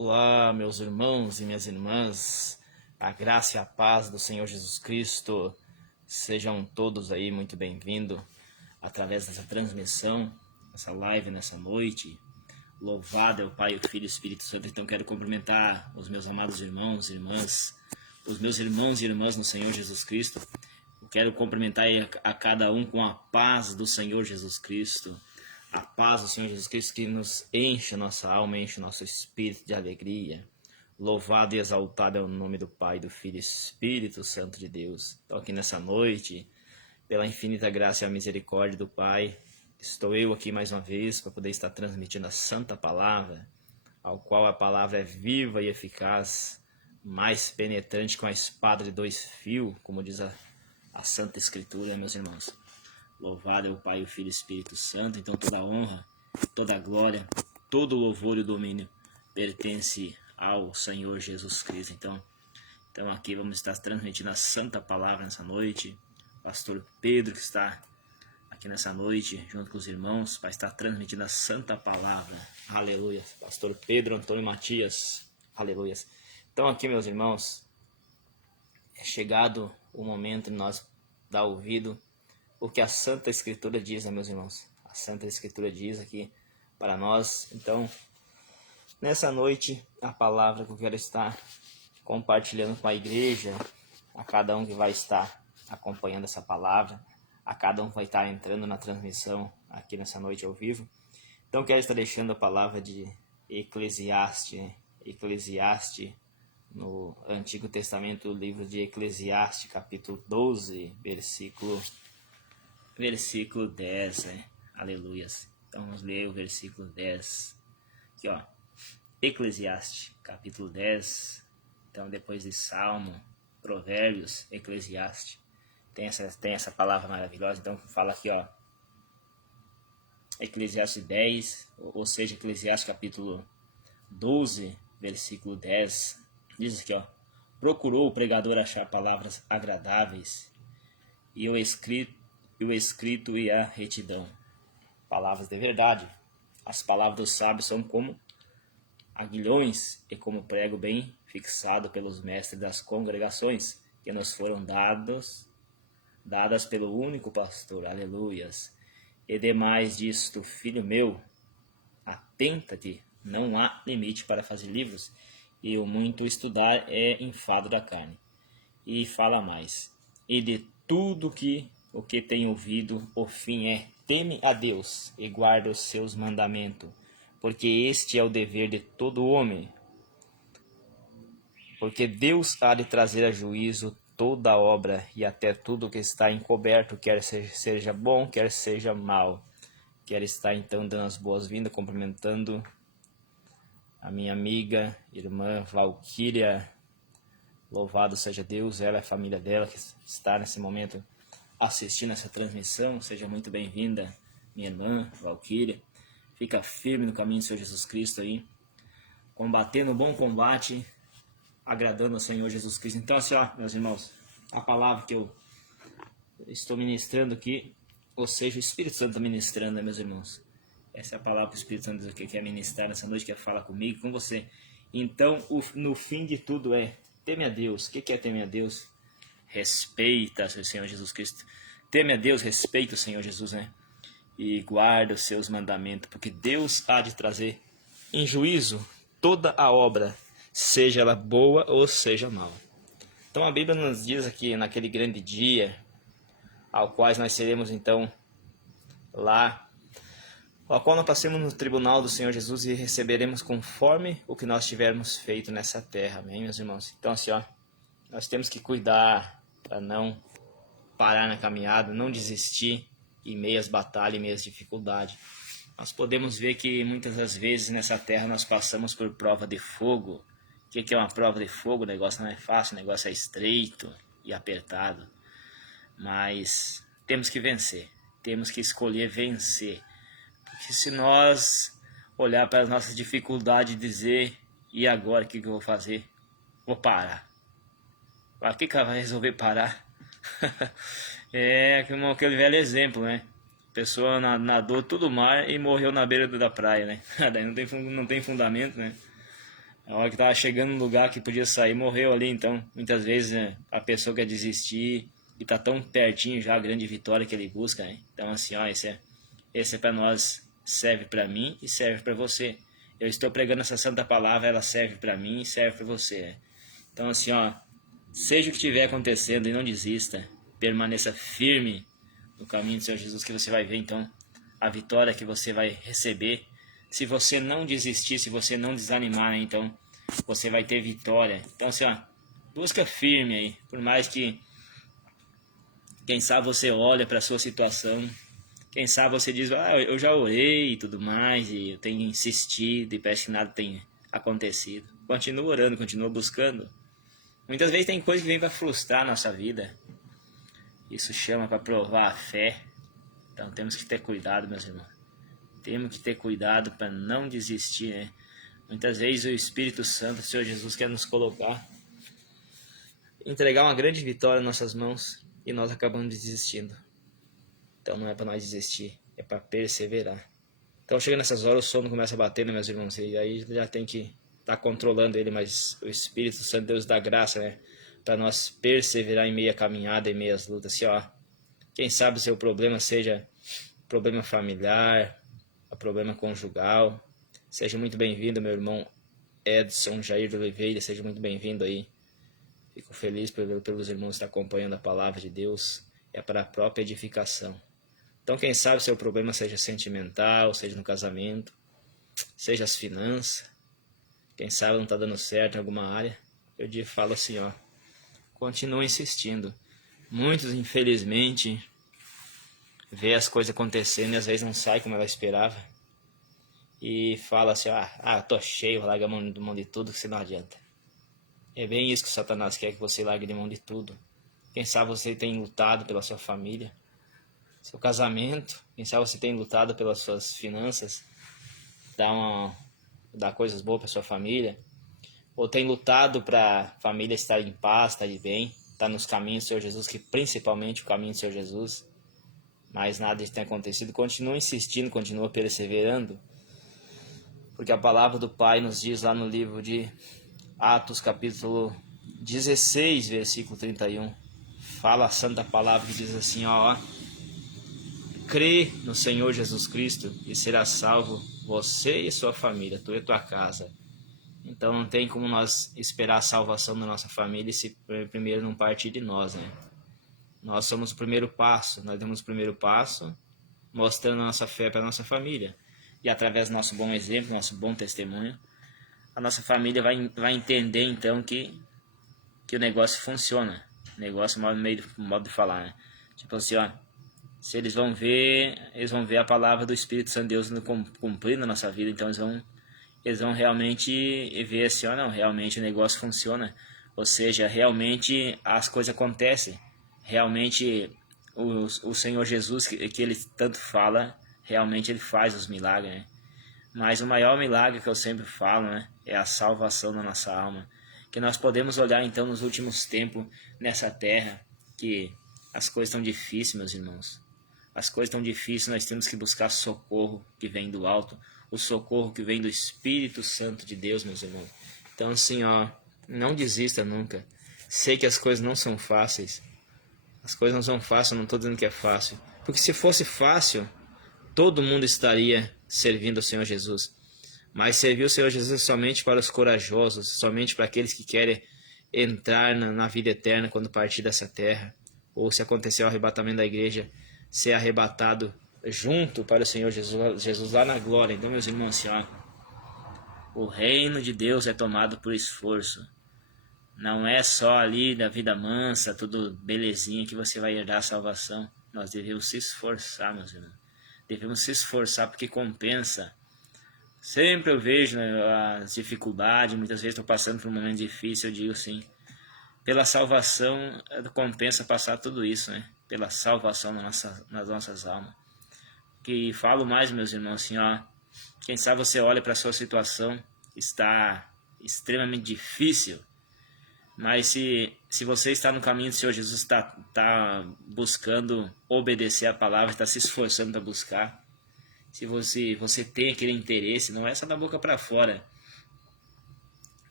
Olá, meus irmãos e minhas irmãs, a graça e a paz do Senhor Jesus Cristo, sejam todos aí muito bem-vindos através dessa transmissão, essa live nessa noite. Louvado é o Pai, o Filho e o Espírito Santo. Então quero cumprimentar os meus amados irmãos e irmãs, os meus irmãos e irmãs no Senhor Jesus Cristo. Eu quero cumprimentar a cada um com a paz do Senhor Jesus Cristo. A paz do Senhor Jesus Cristo que nos enche a nossa alma, enche o nosso espírito de alegria. Louvado e exaltado é o nome do Pai, do Filho e Espírito Santo de Deus. Então aqui nessa noite, pela infinita graça e a misericórdia do Pai, estou eu aqui mais uma vez para poder estar transmitindo a Santa Palavra, ao qual a palavra é viva e eficaz, mais penetrante que uma espada de 2 fios, como diz a Santa Escritura, meus irmãos. Louvado é o Pai, o Filho e o Espírito Santo. Então toda a honra, toda a glória, todo o louvor e o domínio pertence ao Senhor Jesus Cristo. Então aqui vamos estar transmitindo a Santa Palavra nessa noite. Pastor Pedro que está aqui nessa noite, junto com os irmãos, vai estar transmitindo a Santa Palavra. Aleluia. Pastor Pedro Antônio Matias. Aleluia. Então aqui, meus irmãos, é chegado o momento de nós dar ouvido o que a Santa Escritura diz, meus irmãos. A Santa Escritura diz aqui para nós. Então, nessa noite, a palavra que eu quero estar compartilhando com a igreja, a cada um que vai estar acompanhando essa palavra, a cada um que vai estar entrando na transmissão aqui nessa noite ao vivo. Então, quero estar deixando a palavra de Eclesiastes, no Antigo Testamento, o livro de Eclesiastes, capítulo 12, versículo 10, aleluias. Então vamos ler o versículo 10, aqui ó, Eclesiastes, capítulo 10, então depois de Salmo, Provérbios, Eclesiastes, tem essa palavra maravilhosa, então fala aqui ó, Eclesiastes 10, ou seja, Eclesiastes capítulo 12, versículo 10, diz aqui ó, procurou o pregador achar palavras agradáveis, e o escrito e a retidão, palavras de verdade. As palavras dos sábios são como aguilhões e como prego bem fixado pelos mestres das congregações, que nos foram dadas pelo único pastor. Aleluias. E demais disto, filho meu, atenta-te, não há limite para fazer livros, e o muito estudar é enfado da carne. E fala mais, e de tudo o que tem ouvido, o fim é: teme a Deus e guarda os seus mandamentos, porque este é o dever de todo homem. Porque Deus há de trazer a juízo toda obra e até tudo que está encoberto, quer seja bom, quer seja mal. Quero estar então dando as boas-vindas, cumprimentando a minha amiga, irmã Valquíria. Louvado seja Deus, ela e a família dela que está nesse momento assistindo essa transmissão. Seja muito bem-vinda, minha irmã Valquíria. Fica firme no caminho do Senhor Jesus Cristo aí, combatendo o bom combate, agradando ao Senhor Jesus Cristo. Então assim ó, meus irmãos, a palavra que eu estou ministrando aqui, ou seja, o Espírito Santo está ministrando, meus irmãos. Essa é a palavra que o Espírito Santo quer ministrar nessa noite, quer falar comigo, com você. Então, no fim de tudo teme a Deus. O que é temer a Deus? Respeita o Senhor Jesus Cristo. Teme a Deus, respeita o Senhor Jesus, e guarda os seus mandamentos, porque Deus há de trazer em juízo toda a obra, seja ela boa ou seja mal. Então a Bíblia nos diz aqui, naquele grande dia, ao qual nós seremos então lá, ao qual nós passemos no tribunal do Senhor Jesus e receberemos conforme o que nós tivermos feito nessa terra, amém, meus irmãos? Então assim ó, nós temos que cuidar para não parar na caminhada, não desistir em meio às batalhas, em meio às dificuldades. Nós podemos ver que muitas das vezes nessa terra nós passamos por prova de fogo. O que é uma prova de fogo? O negócio não é fácil, o negócio é estreito e apertado. Mas temos que vencer, temos que escolher vencer. Porque se nós olhar para as nossas dificuldades e dizer, e agora o que eu vou fazer? Vou parar. Para que ela vai resolver parar? É como aquele velho exemplo, A pessoa nadou todo o mar e morreu na beira da praia, Daí não tem fundamento, A hora que tava chegando no lugar que podia sair, morreu ali. Então, muitas vezes, né, a pessoa quer desistir e tá tão pertinho já a grande vitória que ele busca, né? Então, assim, ó, esse é para nós, serve para mim e serve para você. Eu estou pregando essa santa palavra, ela serve para mim e serve para você, né? Então, assim, ó, seja o que estiver acontecendo e não desista, permaneça firme no caminho do Senhor Jesus, que você vai ver, então, a vitória que você vai receber. Se você não desistir, se você não desanimar, né, então, você vai ter vitória. Então, assim, ó, busca firme aí, por mais que, quem sabe você olha para a sua situação, quem sabe você diz, eu já orei e tudo mais, e eu tenho insistido e parece que nada tem acontecido. Continua orando, continua buscando. Muitas vezes tem coisa que vem para frustrar a nossa vida. Isso chama para provar a fé. Então temos que ter cuidado, meus irmãos. Temos que ter cuidado para não desistir, né? Muitas vezes o Espírito Santo, o Senhor Jesus, quer nos colocar, entregar uma grande vitória em nossas mãos e nós acabamos desistindo. Então não é para nós desistir, é para perseverar. Então chega nessas horas, o sono começa a bater, né, meus irmãos? E aí já tem que estar controlando ele, mas o Espírito Santo, Deus dá graça, né? Para nós perseverar em meia caminhada, em meias lutas. Assim, ó, quem sabe o seu problema seja problema familiar, problema conjugal. Seja muito bem-vindo, meu irmão Edson Jair de Oliveira, seja muito bem-vindo aí. Fico feliz pelos irmãos que estão acompanhando a palavra de Deus, é para a própria edificação. Então, quem sabe o seu problema seja sentimental, seja no casamento, seja as finanças, quem sabe não está dando certo em alguma área, eu falo assim, ó, continua insistindo. Muitos, infelizmente, vê as coisas acontecendo e às vezes não sai como ela esperava. E fala assim, tô cheio, larga a mão de tudo, que você não adianta. É bem isso que Satanás quer, que você largue de mão de tudo. Quem sabe você tem lutado pela sua família, seu casamento, quem sabe você tem lutado pelas suas finanças, dar coisas boas para sua família, ou tem lutado para a família estar em paz, estar de bem, estar nos caminhos do Senhor Jesus, que principalmente o caminho do Senhor Jesus, mas nada disso tem acontecido. Continua insistindo, continua perseverando, porque a palavra do Pai nos diz lá no livro de Atos, capítulo 16, versículo 31, fala a santa palavra que diz assim, ó, crê no Senhor Jesus Cristo e será salvo você e sua família, tu e tua casa. Então não tem como nós esperar a salvação da nossa família se primeiro não partir de nós, né? Nós somos o primeiro passo, nós demos o primeiro passo mostrando a nossa fé para a nossa família. E através do nosso bom exemplo, nosso bom testemunho, a nossa família vai entender então que o negócio funciona. O negócio é modo de falar, né? Tipo assim, ó, se eles vão ver a palavra do Espírito Santo de Deus cumprir na nossa vida, então eles vão realmente ver assim, ó, não, realmente o negócio funciona. Ou seja, realmente as coisas acontecem. Realmente o Senhor Jesus, que ele tanto fala, realmente ele faz os milagres, né? Mas o maior milagre que eu sempre falo, né, é a salvação da nossa alma. Que nós podemos olhar então nos últimos tempos nessa terra, que as coisas estão difíceis, meus irmãos. As coisas estão difíceis, nós temos que buscar socorro que vem do alto, o socorro que vem do Espírito Santo de Deus, meus irmãos. Então assim, ó, não desista nunca. Sei que as coisas não são fáceis. As coisas não são fáceis, eu não estou dizendo que é fácil. Porque se fosse fácil, todo mundo estaria servindo ao Senhor Jesus. Mas servir o Senhor Jesus somente para os corajosos, somente para aqueles que querem entrar na vida eterna quando partir dessa terra. Ou se acontecer o arrebatamento da igreja, ser arrebatado junto para o Senhor Jesus lá na glória. Então, meus irmãos, assim, ó, o reino de Deus é tomado por esforço. Não é só ali da vida mansa, tudo belezinha que você vai herdar a salvação. Nós devemos se esforçar, meus irmãos. Devemos se esforçar porque compensa. Sempre eu vejo, né, as dificuldades, muitas vezes estou passando por um momento difícil, eu digo assim, pela salvação compensa passar tudo isso, né? Pela salvação nas nossas almas. Que falo mais, meus irmãos, assim, ó, quem sabe você olha para a sua situação, está extremamente difícil, mas se você está no caminho do Senhor Jesus, está buscando obedecer a palavra, está se esforçando para buscar, se você tem aquele interesse, não é só da boca para fora,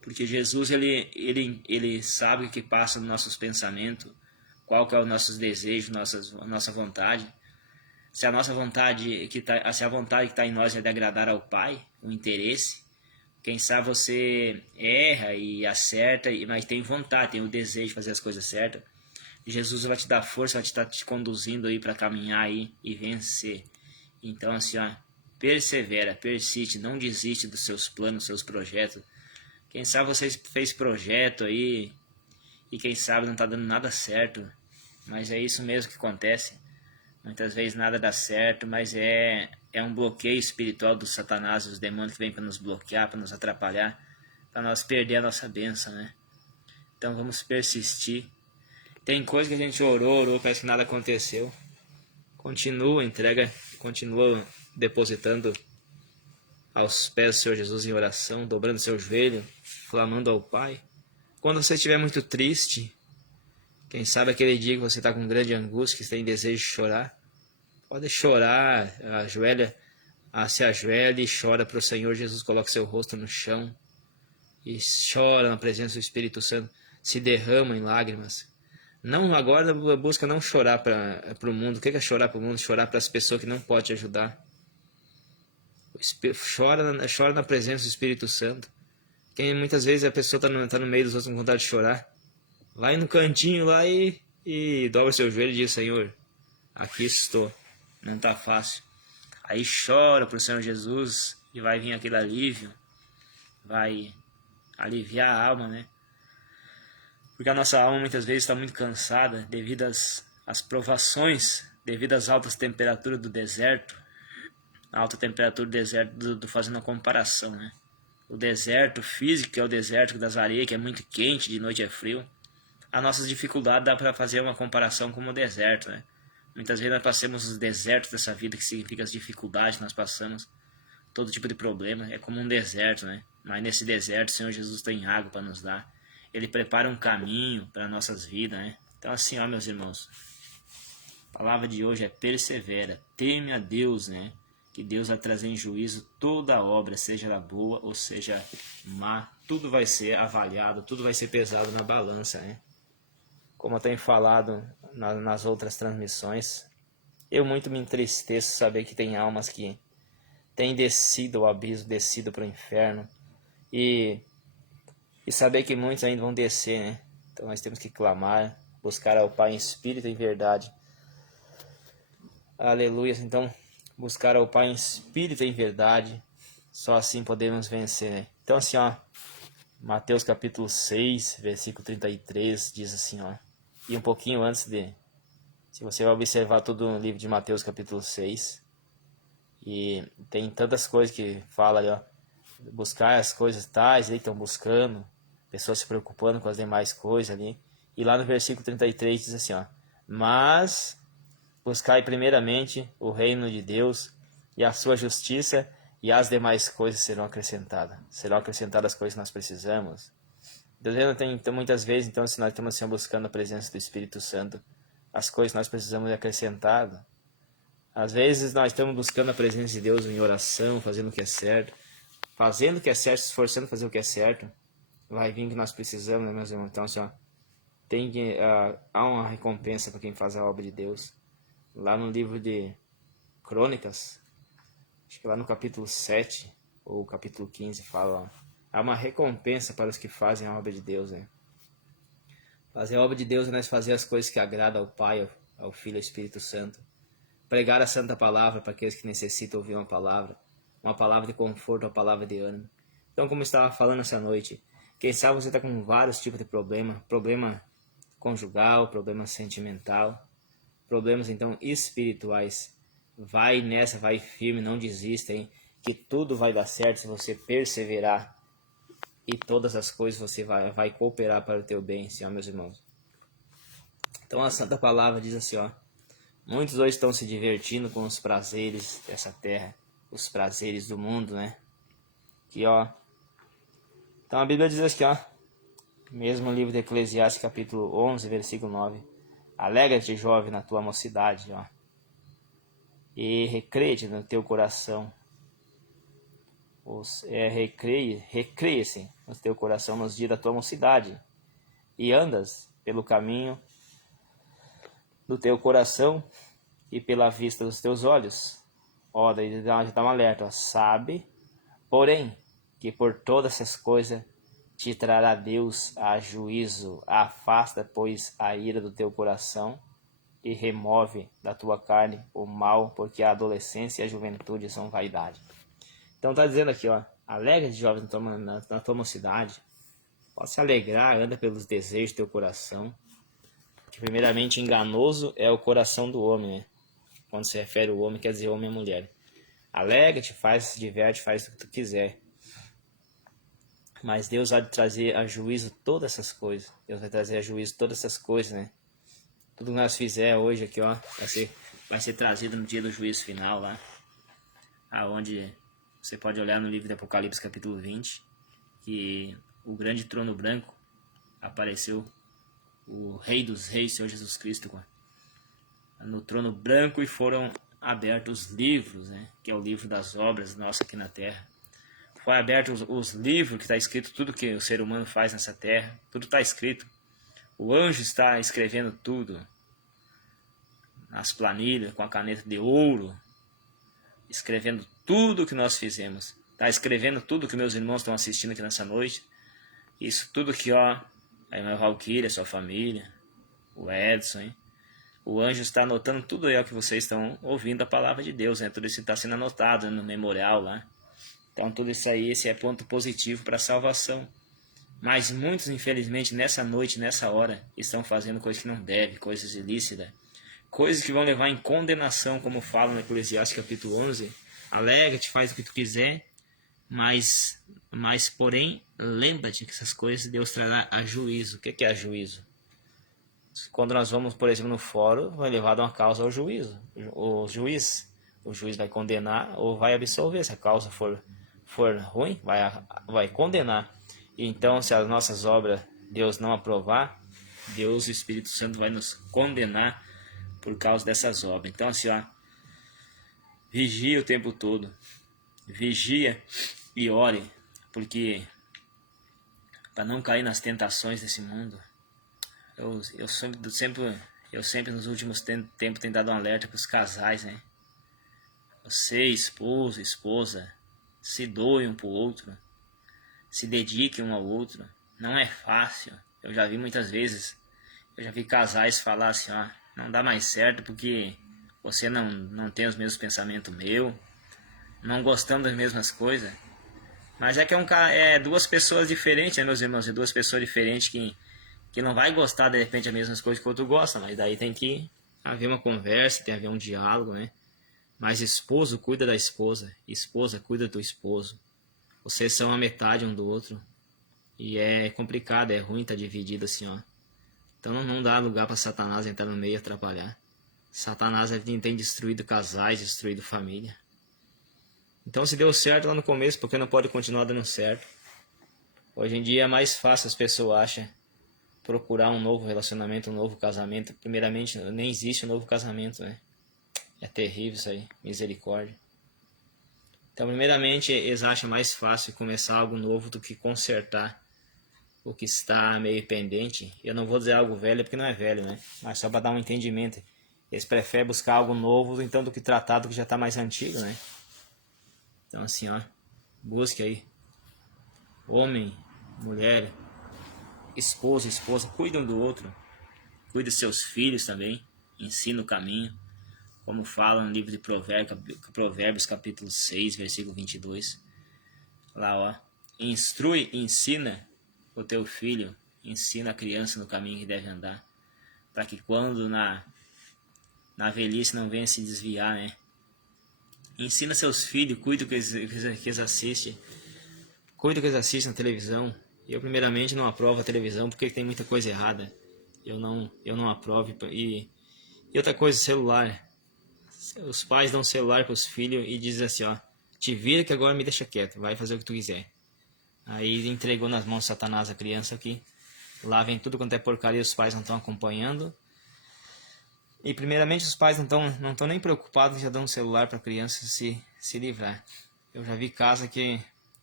Porque Jesus, ele sabe o que passa nos nossos pensamentos, qual que é os nossos desejos, a nossa vontade. Se a nossa vontade se a vontade que está em nós é de agradar ao Pai, o interesse, quem sabe você erra e acerta, mas tem vontade, tem o desejo de fazer as coisas certas. Jesus vai te dar força, vai estar te conduzindo aí para caminhar aí e vencer. Então assim, ó, persevera, persiste, não desiste dos seus planos, dos seus projetos. Quem sabe você fez projeto aí e quem sabe não está dando nada certo, mas é isso mesmo que acontece. Muitas vezes nada dá certo, mas é um bloqueio espiritual do Satanás, dos demônios que vêm para nos bloquear, para nos atrapalhar, para nós perder a nossa bênção, né? Então vamos persistir. Tem coisa que a gente orou, parece que nada aconteceu. Continua, entrega, continua depositando aos pés do Senhor Jesus em oração, dobrando seu joelho, clamando ao Pai. Quando você estiver muito triste, quem sabe aquele dia que você está com grande angústia, que você tem desejo de chorar, pode chorar, se ajoelhe e chora para o Senhor Jesus, coloque seu rosto no chão e chora na presença do Espírito Santo, se derrama em lágrimas. Não, agora busca não chorar para o mundo. O que é chorar para o mundo? Chorar para as pessoas que não podem te ajudar. Chora na presença do Espírito Santo. Muitas vezes a pessoa está no meio dos outros com vontade de chorar. Vai no cantinho lá e dobra seu joelho e diz: Senhor, aqui estou. Não está fácil. Aí chora para o Senhor Jesus e vai vir aquele alívio. Vai aliviar a alma, né? Porque a nossa alma muitas vezes está muito cansada devido às provações, devido às altas temperaturas do deserto. A alta temperatura do deserto, fazendo a comparação, né? O deserto físico, que é o deserto das areias, que é muito quente, de noite é frio. As nossas dificuldades dá para fazer uma comparação com o deserto, né? Muitas vezes nós passamos os desertos dessa vida, que significa as dificuldades que nós passamos, todo tipo de problema, é como um deserto, né? Mas nesse deserto o Senhor Jesus tem água para nos dar. Ele prepara um caminho para nossas vidas, né? Então assim, ó, meus irmãos, a palavra de hoje é persevera, teme a Deus, né? Que Deus vai trazer em juízo toda a obra, seja ela boa ou seja má, tudo vai ser avaliado, tudo vai ser pesado na balança, né? Como eu tenho falado nas outras transmissões, eu muito me entristeço saber que tem almas que têm descido ao abismo, descido para o inferno, e saber que muitos ainda vão descer, né? Então nós temos que clamar, buscar ao Pai em espírito e em verdade. Aleluia. Então, buscar ao Pai em espírito e em verdade, só assim podemos vencer, né? Então assim, ó, Mateus capítulo 6, versículo 33, diz assim, ó, e um pouquinho antes se você vai observar todo o livro de Mateus capítulo 6, e tem tantas coisas que fala ali, ó, buscar as coisas tais, aí estão buscando, pessoas se preocupando com as demais coisas ali, e lá no versículo 33 diz assim, ó, mas buscai primeiramente o reino de Deus e a sua justiça, e as demais coisas serão acrescentadas. Serão acrescentadas as coisas que nós precisamos. Deus tem, então, muitas vezes, então, se nós estamos assim, buscando a presença do Espírito Santo, as coisas que nós precisamos é acrescentado. Às vezes nós estamos buscando a presença de Deus em oração, fazendo o que é certo, se esforçando a fazer o que é certo, vai vir o que nós precisamos, né, meus irmãos? Então, assim, ó, há uma recompensa para quem faz a obra de Deus. Lá no livro de Crônicas, acho que lá no capítulo 7 ou capítulo 15 fala, ó, há uma recompensa para os que fazem a obra de Deus, né? Fazer a obra de Deus é nós fazer as coisas que agradam ao Pai, ao Filho e ao Espírito Santo. Pregar a santa palavra para aqueles que necessitam ouvir uma palavra de conforto, uma palavra de ânimo. Então, como eu estava falando essa noite, quem sabe você está com vários tipos de problema conjugal, problema sentimental, problemas então espirituais. Vai nessa, vai firme, não desista, hein? Que tudo vai dar certo se você perseverar, e todas as coisas você vai cooperar para o teu bem, Senhor, meus irmãos. Então a santa palavra diz assim, ó, muitos hoje estão se divertindo com os prazeres dessa terra, os prazeres do mundo, né? Aqui, ó. Então a Bíblia diz assim, ó, mesmo no livro de Eclesiastes, capítulo 11, versículo 9, alegra-te, jovem, na tua mocidade, ó, e recreia-te no teu coração, recreia-se no teu coração nos dias da tua mocidade, e andas pelo caminho do teu coração e pela vista dos teus olhos. Ó, daí já dá um alerta, ó. Sabe, porém, que por todas essas coisas te trará Deus a juízo. Afasta, pois, a ira do teu coração e remove da tua carne o mal, porque a adolescência e a juventude são vaidade. Então tá dizendo aqui, ó, alegra-te, jovem, na tua mocidade. Pode se alegrar, anda pelos desejos do teu coração. Que primeiramente enganoso é o coração do homem, né? Quando se refere ao homem, quer dizer homem e mulher. Alegra-te, se diverte, faz o que tu quiser. Mas Deus vai trazer a juízo todas essas coisas. Deus vai trazer a juízo todas essas coisas, né? Tudo que nós fizer hoje aqui, ó, vai ser trazido no dia do juízo final lá. Aonde você pode olhar no livro de Apocalipse capítulo 20, que o grande trono branco apareceu o Rei dos Reis, Senhor Jesus Cristo, no trono branco, e foram abertos os livros, né? Que é o livro das obras nossas aqui na terra. Foi aberto os livros que está escrito tudo que o ser humano faz nessa terra. Tudo está escrito. O anjo está escrevendo tudo nas planilhas com a caneta de ouro, escrevendo tudo que nós fizemos. Está escrevendo tudo que meus irmãos estão assistindo aqui nessa noite. Isso tudo que, ó, a irmã Valquíria, sua família, o Edson, hein? O anjo está anotando tudo aí, ó, que vocês estão ouvindo a palavra de Deus, né? Tudo isso está sendo anotado, né, no memorial lá. Então tudo isso aí, esse é ponto positivo para a salvação. Mas muitos, infelizmente, nessa noite, nessa hora, estão fazendo coisas que não devem, coisas ilícitas, coisas que vão levar em condenação, como fala no Eclesiastes capítulo 11. Alegra-te, faz o que tu quiser, mas porém, lembra-te que essas coisas Deus trará a juízo. O que é a juízo? Quando nós vamos, por exemplo, no fórum, vai levar uma causa ao juízo. O juiz vai condenar ou vai absolver. Se a causa for ruim, vai condenar. Então, se as nossas obras Deus não aprovar, Deus, o Espírito Santo, vai nos condenar por causa dessas obras. Então, assim, ó, vigia o tempo todo. Vigia e ore, porque para não cair nas tentações desse mundo. Eu sempre nos últimos tempos tenho dado um alerta para os casais, né? Você, esposo, esposa, se doem um para o outro, se dediquem um ao outro. Não é fácil. Eu já vi muitas vezes, casais falar assim, ó, não dá mais certo porque você não tem os mesmos pensamentos meu, não gostamos das mesmas coisas. Mas é que é duas pessoas diferentes, né, meus irmãos? É duas pessoas diferentes que não vai gostar de repente as mesmas coisas que o outro gosta, mas daí tem que haver uma conversa, tem que haver um diálogo, né? Mas esposo cuida da esposa, esposa cuida do esposo. Vocês são a metade um do outro. E é complicado, é ruim estar dividido assim, ó. Então não dá lugar para Satanás entrar no meio e atrapalhar. Satanás tem destruído casais, destruído família. Então se deu certo lá no começo, por que não pode continuar dando certo? Hoje em dia é mais fácil, as pessoas acham, procurar um novo relacionamento, um novo casamento. Primeiramente, nem existe um novo casamento, né? É terrível isso aí, misericórdia. Então, primeiramente, eles acham mais fácil começar algo novo do que consertar o que está meio pendente. Eu não vou dizer algo velho porque não é velho, né? Mas só para dar um entendimento. Eles preferem buscar algo novo então do que tratar do que já está mais antigo, né? Então, assim, ó, busque aí. Homem, mulher, esposa, cuidam do outro. Cuide dos seus filhos também. Ensina o caminho. Como fala no livro de Provérbios capítulo 6, versículo 22. Lá, ó. Instrui, ensina o teu filho. Ensina a criança no caminho que deve andar. Para que quando na velhice não venha se desviar, né? Ensina seus filhos. Cuida que eles assistem. Cuida que eles assistem na televisão. Eu primeiramente não aprovo a televisão porque tem muita coisa errada. Eu não aprovo. E outra coisa, celular. Os pais dão celular para os filhos e dizem assim, ó, te vira que agora me deixa quieto, vai fazer o que tu quiser. Aí entregou nas mãos de Satanás a criança aqui. Lá vem tudo quanto é porcaria, os pais não estão acompanhando. E primeiramente os pais não estão nem preocupados, já dão um celular para a criança se livrar. Eu já vi casa que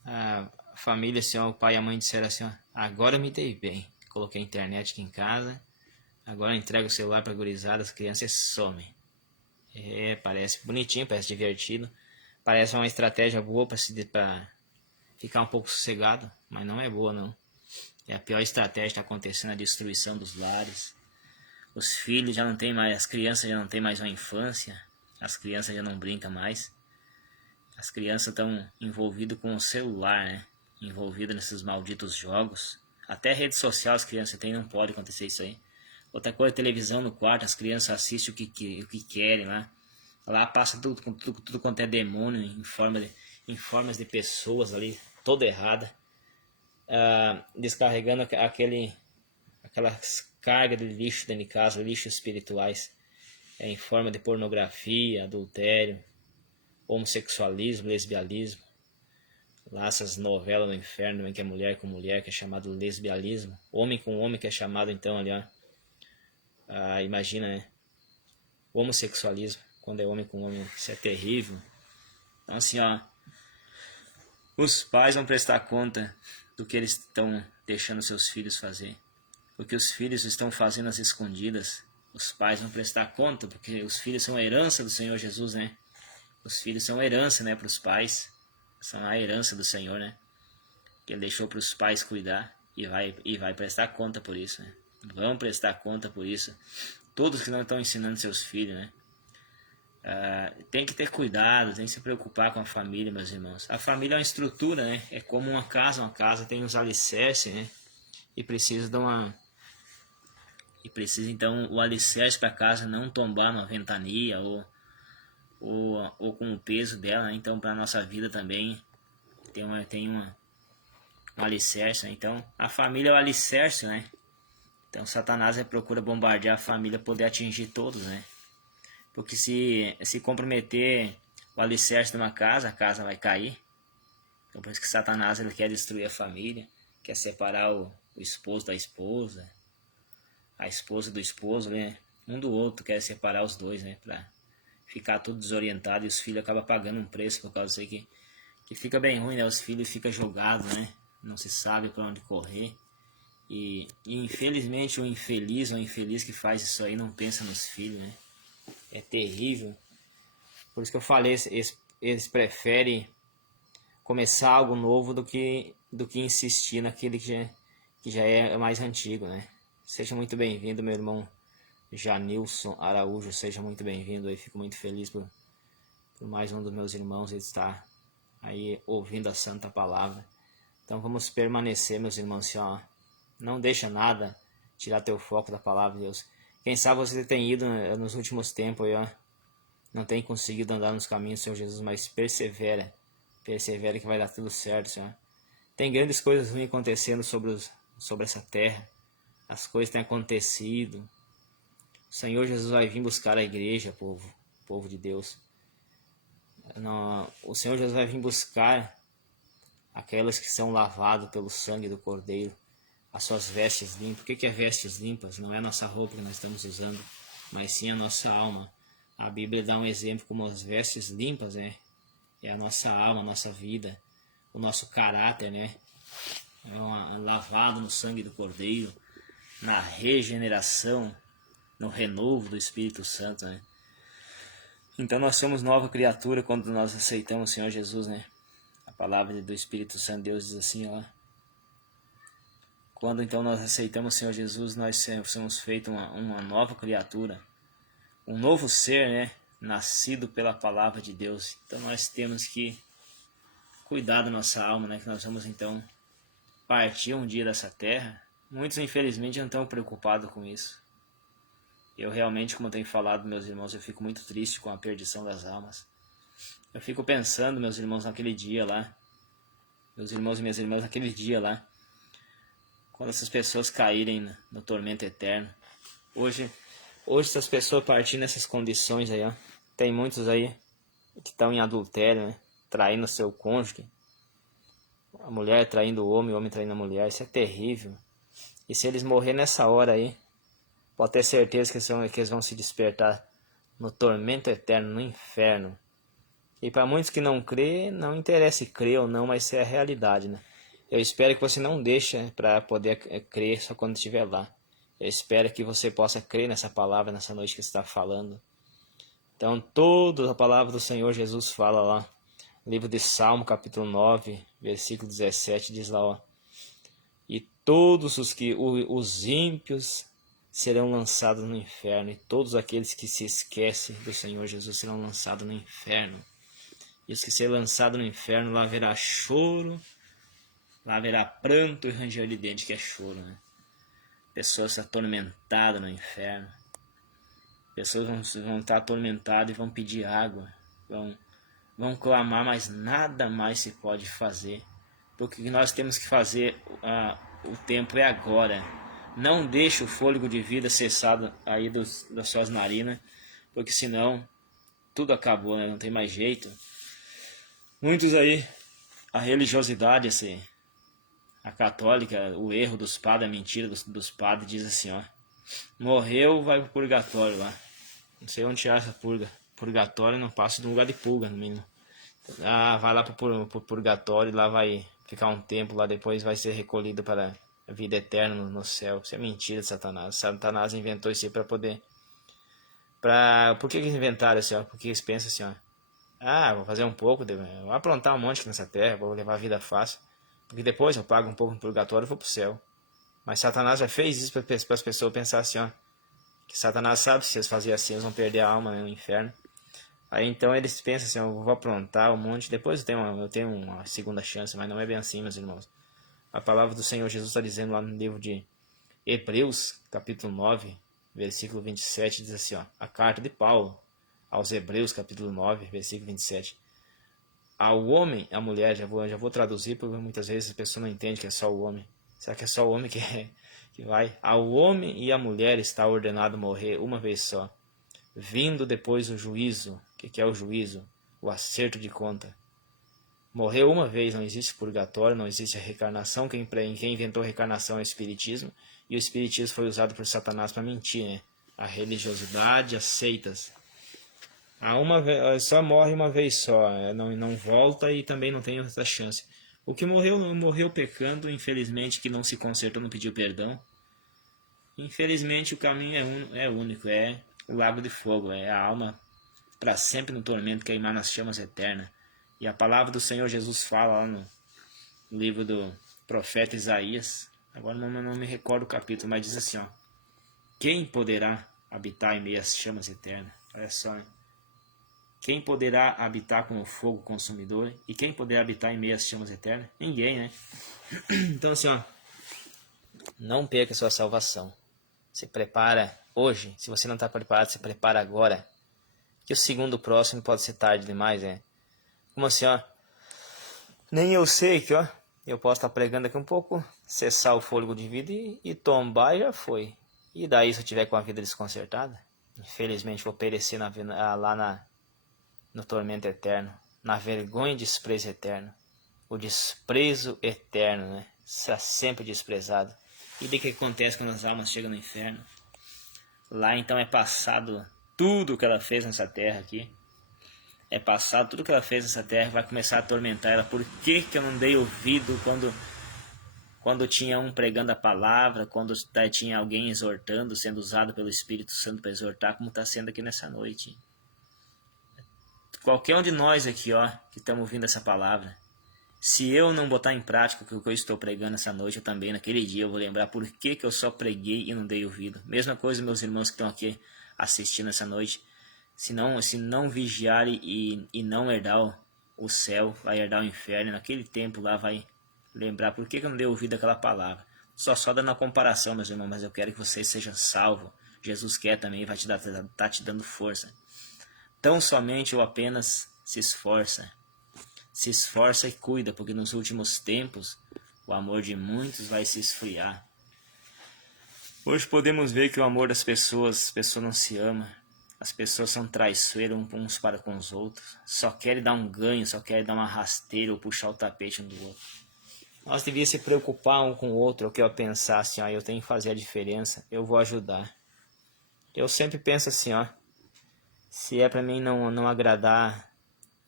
a família, assim, ó, o pai e a mãe disseram assim, ó, agora eu me dei bem. Coloquei a internet aqui em casa, agora eu entrego o celular pra gurizada, as crianças somem. Parece bonitinho, parece divertido. Parece uma estratégia boa pra ficar um pouco sossegado, mas não é boa não. É a pior estratégia que está acontecendo, a destruição dos lares. Os filhos já não tem mais, as crianças já não tem mais uma infância, as crianças já não brincam mais. As crianças estão envolvidas com o celular, né? Envolvidas nesses malditos jogos. Até rede social as crianças têm, não pode acontecer isso aí. Outra coisa, televisão no quarto, as crianças assistem o que querem lá. Lá passa tudo quanto é demônio em formas de pessoas ali, toda errada. Descarregando aquelas cargas de lixo dentro de casa, lixos espirituais, em forma de pornografia, adultério, homossexualismo, lesbianismo. Lá essas novelas no inferno em que é mulher com mulher, que é chamado lesbianismo, homem com homem, que é chamado então ali, ó, imagina, né? Homossexualismo, quando é homem com homem, isso é terrível. Então assim, ó, os pais vão prestar conta do que eles estão deixando seus filhos fazer. O que os filhos estão fazendo às escondidas, os pais vão prestar conta, porque os filhos são a herança do Senhor Jesus, né? Os filhos são a herança, né, para os pais. São a herança do Senhor, né? Que Ele deixou para os pais cuidar e vai prestar conta por isso, né? Vão prestar conta por isso. Todos que não estão ensinando seus filhos, né? Tem que ter cuidado, tem que se preocupar com a família, meus irmãos. A família é uma estrutura, né? É como uma casa tem uns alicerces, né? E precisa então o alicerce para a casa não tombar numa ventania ou com o peso dela, né? Então para a nossa vida também tem um alicerce, né? Então a família é o alicerce, né? Então Satanás procura bombardear a família, poder atingir todos, né? Porque se comprometer o alicerce de uma casa, a casa vai cair. Então por isso que Satanás ele quer destruir a família, quer separar o esposo da esposa, a esposa do esposo, né? Um do outro, quer separar os dois, né? Pra ficar tudo desorientado e os filhos acabam pagando um preço por causa disso aí que fica bem ruim, né? Os filhos ficam jogados, né? Não se sabe para onde correr. E infelizmente o infeliz ou infeliz que faz isso aí não pensa nos filhos, né? É terrível. Por isso que eu falei, eles preferem começar algo novo do que insistir naquele que já é mais antigo, né? Seja muito bem-vindo, meu irmão Janilson Araújo, seja muito bem-vindo aí, fico muito feliz por mais um dos meus irmãos estar aí ouvindo a santa palavra. Então vamos permanecer, meus irmãos, assim, ó, não deixa nada tirar teu foco da palavra de Deus. Quem sabe você tem ido nos últimos tempos aí, ó, não tem conseguido andar nos caminhos do Senhor Jesus, mas persevera que vai dar tudo certo, Senhor. Tem grandes coisas ruins acontecendo sobre essa terra, as coisas têm acontecido. O Senhor Jesus vai vir buscar a igreja, povo de Deus. O Senhor Jesus vai vir buscar aquelas que são lavadas pelo sangue do Cordeiro, as suas vestes limpas. O que é vestes limpas? Não é a nossa roupa que nós estamos usando, mas sim a nossa alma. A Bíblia dá um exemplo como as vestes limpas, né? É a nossa alma, a nossa vida, o nosso caráter, né? Lavado no sangue do Cordeiro, na regeneração, no renovo do Espírito Santo, né? Então nós somos nova criatura quando nós aceitamos o Senhor Jesus, né? A palavra do Espírito Santo, Deus diz assim, ó. Quando então nós aceitamos o Senhor Jesus, nós somos feitos uma nova criatura, um novo ser, né? Nascido pela palavra de Deus. Então nós temos que cuidar da nossa alma, né? Que nós vamos então partir um dia dessa terra. Muitos infelizmente não estão preocupados com isso. Eu realmente, como eu tenho falado, meus irmãos, eu fico muito triste com a perdição das almas. Eu fico pensando, meus irmãos, naquele dia lá, meus irmãos e minhas irmãs, naquele dia lá, quando essas pessoas caírem no tormento eterno. Hoje essas pessoas partindo nessas condições aí, ó, tem muitos aí que estão em adultério, né? Traindo seu cônjuge, a mulher traindo o homem traindo a mulher, isso é terrível. E se eles morrerem nessa hora aí, pode ter certeza que eles vão se despertar no tormento eterno, no inferno. E para muitos que não crê, não interessa se crê ou não, mas é a realidade, né? Eu espero que você não deixe para poder crer só quando estiver lá. Eu espero que você possa crer nessa palavra, nessa noite que você está falando. Então, toda a palavra do Senhor Jesus fala lá. Livro de Salmo, capítulo 9, versículo 17, diz lá, ó. E todos os ímpios serão lançados no inferno, e todos aqueles que se esquecem do Senhor Jesus serão lançados no inferno. E os que serão lançados no inferno, lá haverá choro, lá haverá pranto e ranger de dente, que é choro, né? Pessoas atormentadas no inferno. Pessoas vão estar atormentadas e vão pedir água, vão clamar, mas nada mais se pode fazer. Porque o que nós temos que fazer, o tempo é agora. Não deixe o fôlego de vida cessado aí das suas narinas, porque senão tudo acabou, né? Não tem mais jeito. Muitos aí, a religiosidade, assim, a católica, o erro dos padres, a mentira dos padres, diz assim, ó. Morreu, vai pro purgatório lá. Não sei onde acha purga. Purgatório não passa de um lugar de pulga, no mínimo. Vai lá pro purgatório, lá vai ficar um tempo, lá depois vai ser recolhido para a vida eterna no céu. Isso é mentira de Satanás. Satanás inventou isso aí para poder... Por que eles inventaram assim, ó? Porque eles pensam assim, ó. Vou fazer um pouco, vou aprontar um monte aqui nessa terra, vou levar a vida fácil. Porque depois eu pago um pouco no purgatório e vou pro céu. Mas Satanás já fez isso para as pessoas pensar assim, ó. Que Satanás sabe que se eles fazerem assim, eles vão perder a alma, né, no inferno. Aí então eles pensam assim, eu vou aprontar um monte, depois eu tenho uma segunda chance, mas não é bem assim, meus irmãos. A palavra do Senhor Jesus está dizendo lá no livro de Hebreus, capítulo 9, versículo 27, diz assim, ó. A carta de Paulo aos Hebreus, capítulo 9, versículo 27. Ao homem, à mulher, já vou traduzir, porque muitas vezes a pessoa não entende que é só o homem. Será que é só o homem que vai? Ao homem e à mulher está ordenado morrer uma vez só, vindo depois o juízo. O que é o juízo? O acerto de conta. Morreu uma vez, não existe purgatório, não existe a reencarnação. Quem inventou a reencarnação é o espiritismo, e o espiritismo foi usado por Satanás para mentir, né? A religiosidade, as seitas. Só morre uma vez só, não volta e também não tem essa chance. O que morreu pecando, infelizmente, que não se consertou, não pediu perdão. Infelizmente o caminho é único, é o lago de fogo, é a alma para sempre no tormento, queimar nas chamas eternas. E a palavra do Senhor Jesus fala lá no livro do profeta Isaías, agora não me recordo o capítulo, mas diz assim, ó. Quem poderá habitar em meio às chamas eternas? Olha só, hein? Quem poderá habitar com o fogo consumidor? E quem poderá habitar em meio às chamas eternas? Ninguém, né? Então assim, ó. Não perca a sua salvação. Se prepara hoje. Se você não está preparado, se prepara agora. Que o segundo próximo pode ser tarde demais, né? Como assim, ó? Nem eu sei que, ó. Eu posso estar pregando aqui um pouco, cessar o fôlego de vida e tombar e já foi. E daí se eu tiver com a vida desconcertada? Infelizmente vou perecer no tormento eterno. Na vergonha e desprezo eterno. O desprezo eterno, né? Será sempre desprezado. E de que acontece quando as almas chegam no inferno? Lá então é passado tudo que ela fez nessa terra aqui. É passado tudo que ela fez nessa terra, vai começar a atormentar ela. Por que eu não dei ouvido quando tinha um pregando a palavra, quando tinha alguém exortando, sendo usado pelo Espírito Santo para exortar, como está sendo aqui nessa noite? Qualquer um de nós aqui, ó, que estamos ouvindo essa palavra, se eu não botar em prática o que eu estou pregando essa noite, eu também, naquele dia, eu vou lembrar por que eu só preguei e não dei ouvido. Mesma coisa, meus irmãos que estão aqui assistindo essa noite. Se não vigiarem e não herdar o céu, vai herdar o inferno. Naquele tempo lá vai lembrar por que eu não dei ouvido àquela palavra. Só dando a comparação, meus irmãos, mas eu quero que vocês sejam salvos. Jesus quer também, vai tá te dando força. Tão somente ou apenas se esforça. Se esforça e cuida, porque nos últimos tempos o amor de muitos vai se esfriar. Hoje podemos ver que o amor das pessoas, as pessoas não se amam. As pessoas são traiçoeiras uns para com os outros. Só querem dar um ganho, só querem dar uma rasteira ou puxar o tapete um do outro. Nós devíamos se preocupar um com o outro, o que eu pensar assim, ó, eu tenho que fazer a diferença, eu vou ajudar. Eu sempre penso assim, ó, se é para mim não agradar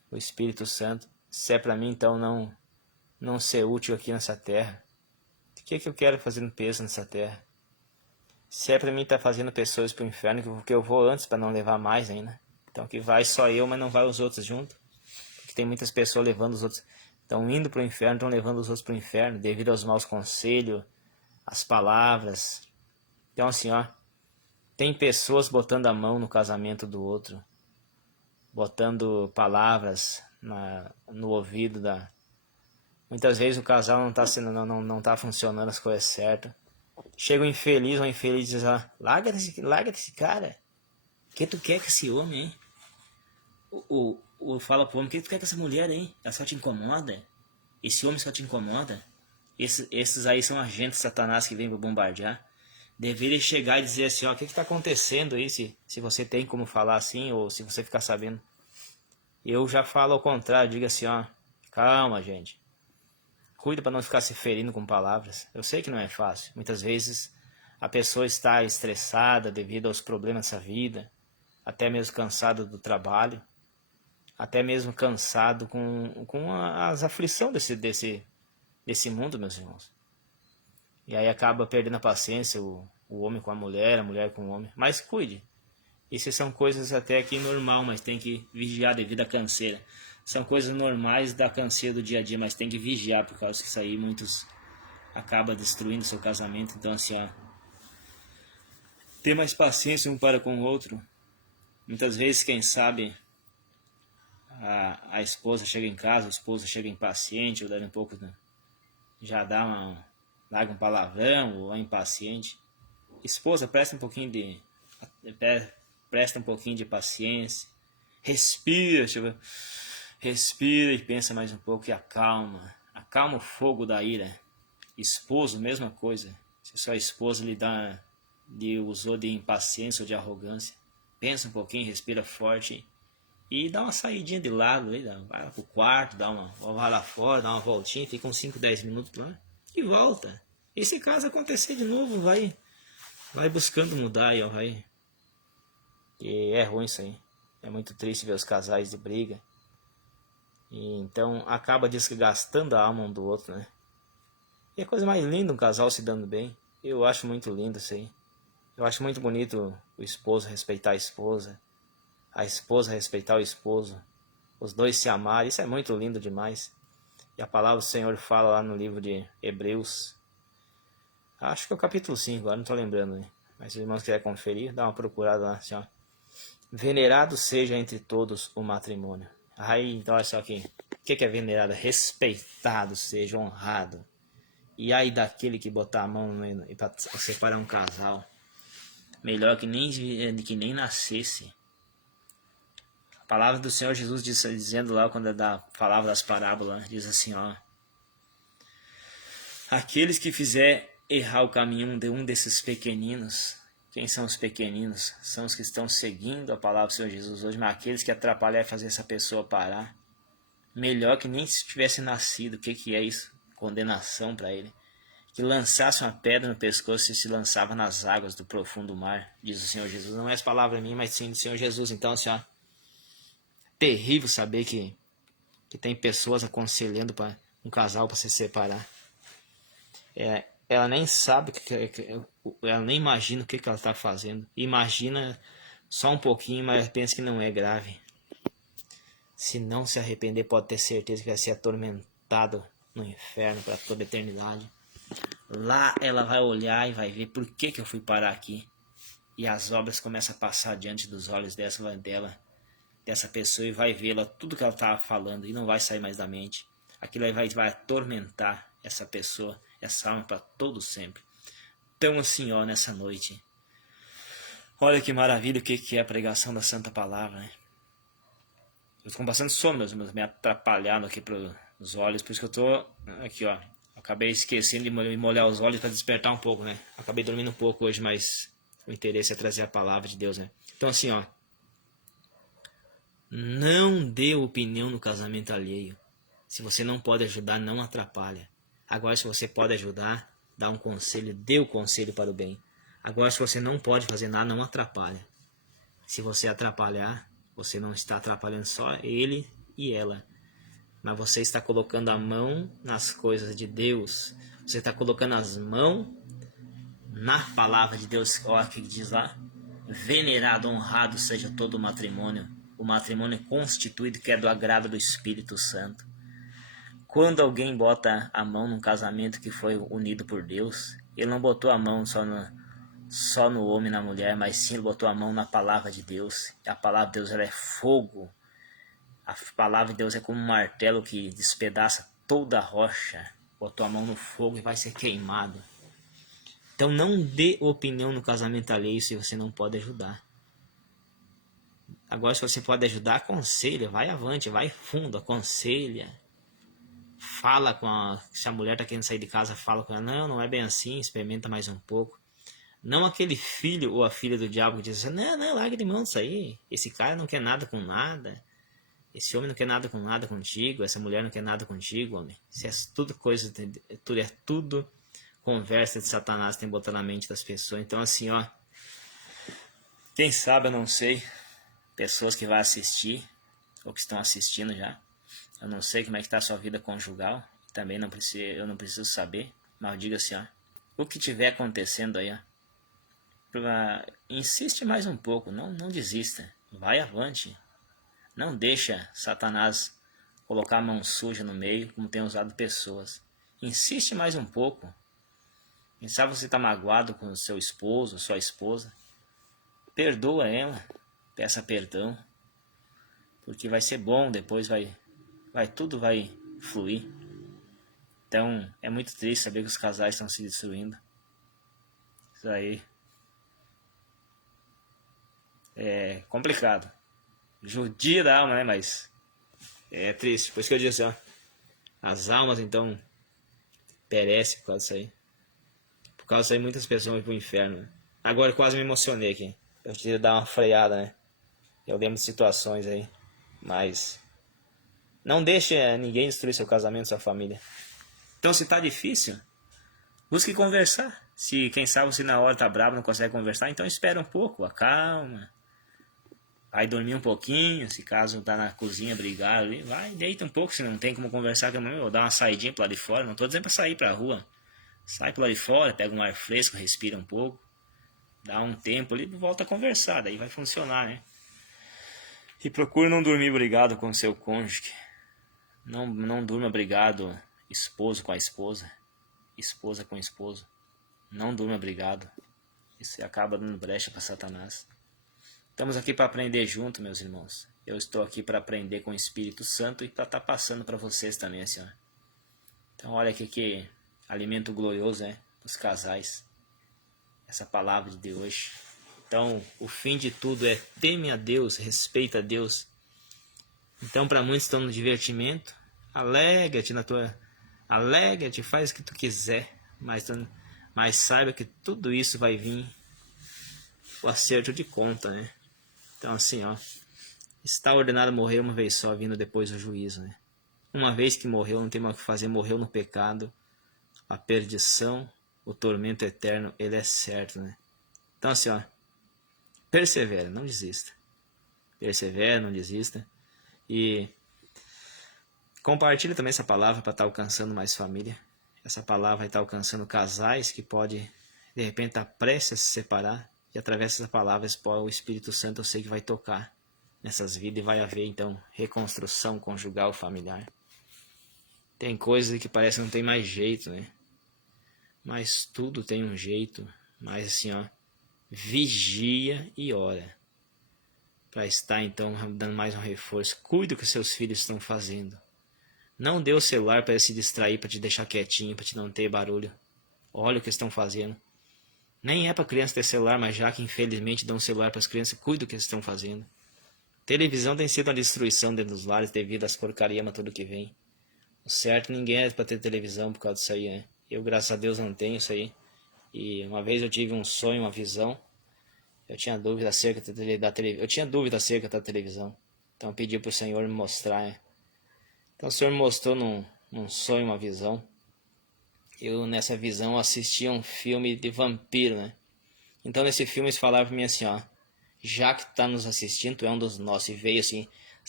o Espírito Santo. Se é para mim, então, não ser útil aqui nessa terra, o que eu quero fazendo peso nessa terra? Se é para mim estar fazendo pessoas para o inferno, porque eu vou antes para não levar mais ainda. Então que vai só eu, mas não vai os outros junto. Porque tem muitas pessoas levando os outros. Estão indo para o inferno, estão levando os outros para o inferno, devido aos maus conselhos, às palavras. Então assim, ó, tem pessoas botando a mão no casamento do outro, botando palavras no ouvido da... Muitas vezes o casal não tá funcionando as coisas certas. Chega um infeliz ou infeliz e diz, larga desse cara. O que tu quer com esse homem, hein? Fala pro homem, o que tu quer com essa mulher, hein? Ela só te incomoda? Esse homem só te incomoda? Esses aí são agentes de Satanás que vêm para bombardear. Deveria chegar e dizer assim, ó, o que tá acontecendo aí? Se você tem como falar assim, ou se você ficar sabendo. Eu já falo ao contrário, diga assim, ó, calma, gente. Cuida para não ficar se ferindo com palavras. Eu sei que não é fácil. Muitas vezes a pessoa está estressada devido aos problemas dessa vida, até mesmo cansado do trabalho, até mesmo cansado com as aflições desse mundo, meus irmãos. E aí acaba perdendo a paciência, o homem com a mulher com o homem. Mas cuide. Isso são coisas até aqui normal, mas tem que vigiar devido à canseira. São coisas normais da canseira do dia a dia, mas tem que vigiar, por causa que isso aí muitos acaba destruindo seu casamento. Então assim, ó, ter mais paciência um para com o outro. Muitas vezes, quem sabe, a esposa chega em casa, o esposo chega impaciente, ou dá um pouco, né? Já larga um palavrão, ou é impaciente. Esposa, presta um pouquinho de paciência. Respira, respira e pensa mais um pouco e acalma o fogo da ira. Esposo, mesma coisa. Se sua esposa lhe usou de impaciência ou de arrogância, pensa um pouquinho, respira forte e dá uma saidinha de lado, vai lá pro quarto, vai lá fora, dá uma voltinha, fica uns 5, 10 minutos lá e volta. E se caso acontecer de novo, vai buscando mudar aí, ó, vai. E é ruim isso aí. É muito triste ver os casais de briga. E então acaba desgastando a alma um do outro, né? E é a coisa mais linda um casal se dando bem. Eu acho muito lindo isso aí. Eu acho muito bonito o esposo respeitar a esposa esposa respeitar o esposo, os dois se amarem. Isso é muito lindo demais. E a palavra do Senhor fala lá no livro de Hebreus, acho que é o capítulo 5, agora não estou lembrando, né? Mas se os irmãos quiserem conferir, dá uma procurada lá, assim, ó. Venerado seja entre todos o matrimônio. Aí, então, olha só aqui. O que é venerado? Respeitado seja, honrado. E aí daquele que botar a mão para separar um casal, melhor que nem nascesse. A palavra do Senhor Jesus dizendo lá, quando falava das parábolas, diz assim, ó: aqueles que fizer errar o caminho de um desses pequeninos. Quem são os pequeninos? São os que estão seguindo a palavra do Senhor Jesus hoje, mas aqueles que atrapalhar e fazer essa pessoa parar, melhor que nem se tivesse nascido. O que é isso? Condenação para ele. Que lançasse uma pedra no pescoço e se lançava nas águas do profundo mar, diz o Senhor Jesus. Não é as palavras minhas, mas sim do Senhor Jesus. Então, assim, ó, terrível saber que tem pessoas aconselhando para um casal para se separar. Ela nem sabe, ela nem imagina o que ela está fazendo. Imagina só um pouquinho, mas pensa que não é grave. Se não se arrepender, pode ter certeza que vai ser atormentado no inferno para toda a eternidade. Lá ela vai olhar e vai ver por que eu fui parar aqui. E as obras começam a passar diante dos olhos dessa pessoa, e vai vê-la, tudo que ela estava falando, e não vai sair mais da mente. Aquilo aí vai atormentar essa pessoa, essa alma, para todo sempre. Então assim, ó, nessa noite, olha que maravilha o que é a pregação da Santa Palavra, né? Eu estou passando sono, meus irmãos, me atrapalhando aqui pros olhos, por isso que eu tô aqui, ó. Acabei esquecendo de me molhar os olhos para despertar um pouco, né? Acabei dormindo um pouco hoje, mas o interesse é trazer a palavra de Deus, né? Então assim, ó, não dê opinião no casamento alheio. Se você não pode ajudar, não atrapalha. Agora, se você pode ajudar, dá um conselho, dê o conselho para o bem. Agora, se você não pode fazer nada, não atrapalha. Se você atrapalhar, você não está atrapalhando só ele e ela. Mas você está colocando a mão nas coisas de Deus. Você está colocando as mãos na palavra de Deus. Olha o que diz lá. Venerado, honrado seja todo o matrimônio. O matrimônio constituído que é do agrado do Espírito Santo. Quando alguém bota a mão num casamento que foi unido por Deus, ele não botou a mão só no homem e na mulher, mas sim ele botou a mão na palavra de Deus. A palavra de Deus ela é fogo. A palavra de Deus é como um martelo que despedaça toda a rocha. Botou a mão no fogo e vai ser queimado. Então não dê opinião no casamento alheio se você não pode ajudar. Agora se você pode ajudar, aconselha, vai avante, vai fundo, aconselha. Fala se a mulher está querendo sair de casa, fala com ela, não é bem assim, experimenta mais um pouco. Não aquele filho ou a filha do diabo que diz assim, não, larga de mão disso aí. Esse cara não quer nada com nada. Esse homem não quer nada com nada contigo. Essa mulher não quer nada contigo, homem. Isso é tudo coisa, é tudo conversa de Satanás que tem botado na mente das pessoas. Então assim, ó. Quem sabe, eu não sei. Pessoas que vão assistir, ou que estão assistindo já. Eu não sei como é que está a sua vida conjugal. Também eu não preciso saber. Mas diga assim, ó. O que tiver acontecendo aí, ó. Insiste mais um pouco, não desista, vai avante, não deixa Satanás colocar a mão suja no meio, como tem usado pessoas. Insiste mais um pouco. Quem sabe você está magoado com o seu esposo, sua esposa, perdoa ela, peça perdão, porque vai ser bom, depois tudo vai fluir. Então é muito triste saber que os casais estão se destruindo. Isso aí é complicado. Judia da alma, né? Mas é triste. Por isso que eu disse, ó. As almas, então, perecem por causa disso aí. Por causa disso aí, muitas pessoas vão pro inferno. Né? Agora eu quase me emocionei aqui. Eu tive que dar uma freada, né? Eu lembro de situações aí. Mas não deixe ninguém destruir seu casamento, sua família. Então, se tá difícil, busque conversar. Se, quem sabe, você na hora tá bravo, não consegue conversar, então espera um pouco, acalma. Vai dormir um pouquinho, se caso tá na cozinha, brigar ali, vai, deita um pouco, se não tem como conversar com a mãe, ou dá uma saidinha pro lado de fora, não tô dizendo pra sair pra rua. Sai pro lado de fora, pega um ar fresco, respira um pouco, dá um tempo ali e volta a conversar, daí vai funcionar, né? E procure não dormir brigado com o seu cônjuge. Não durma brigado esposo com a esposa, esposa com o esposo. Não durma brigado. Isso acaba dando brecha para Satanás. Estamos aqui para aprender junto, meus irmãos. Eu estou aqui para aprender com o Espírito Santo e para estar passando para vocês também, Senhor. Então, olha aqui que alimento glorioso, né? Os casais. Essa palavra de hoje. Então, o fim de tudo é teme a Deus, respeita a Deus. Então, para muitos estão no divertimento. Alegra-te, faz o que tu quiser. Mas saiba que tudo isso vai vir o acerto de conta, né? Então assim, ó, está ordenado morrer uma vez só, vindo depois o juízo, né? Uma vez que morreu, não tem mais o que fazer, morreu no pecado, a perdição, o tormento eterno, ele é certo, né? Então assim, ó, persevera, não desista. Persevera, não desista. E compartilha também essa palavra para estar alcançando mais família. Essa palavra vai estar alcançando casais que pode, de repente, estar prestes a se separar. E através dessas palavras, o Espírito Santo eu sei que vai tocar nessas vidas e vai haver, então, reconstrução conjugal, familiar. Tem coisas que parece que não tem mais jeito, né? Mas tudo tem um jeito. Mas assim, ó, vigia e ora. Para estar, então, dando mais um reforço. Cuide do que seus filhos estão fazendo. Não dê o celular para se distrair, para te deixar quietinho, para te não ter barulho. Olha o que estão fazendo. Nem é para criança ter celular, mas já que infelizmente dão celular para as crianças, cuide do que eles estão fazendo. Televisão tem sido uma destruição dentro dos lares devido às porcarias, tudo que vem. O certo, ninguém é para ter televisão por causa disso aí, né? Eu, graças a Deus, não tenho isso aí. E uma vez eu tive um sonho, uma visão. Eu tinha dúvida acerca da televisão. Então eu pedi para o Senhor me mostrar, né? Então o Senhor me mostrou num sonho, uma visão. Eu nessa visão assistia um filme de vampiro, né? Então nesse filme eles falaram pra mim assim, ó. Já que tu tá nos assistindo, tu é um dos nossos. E veio assim,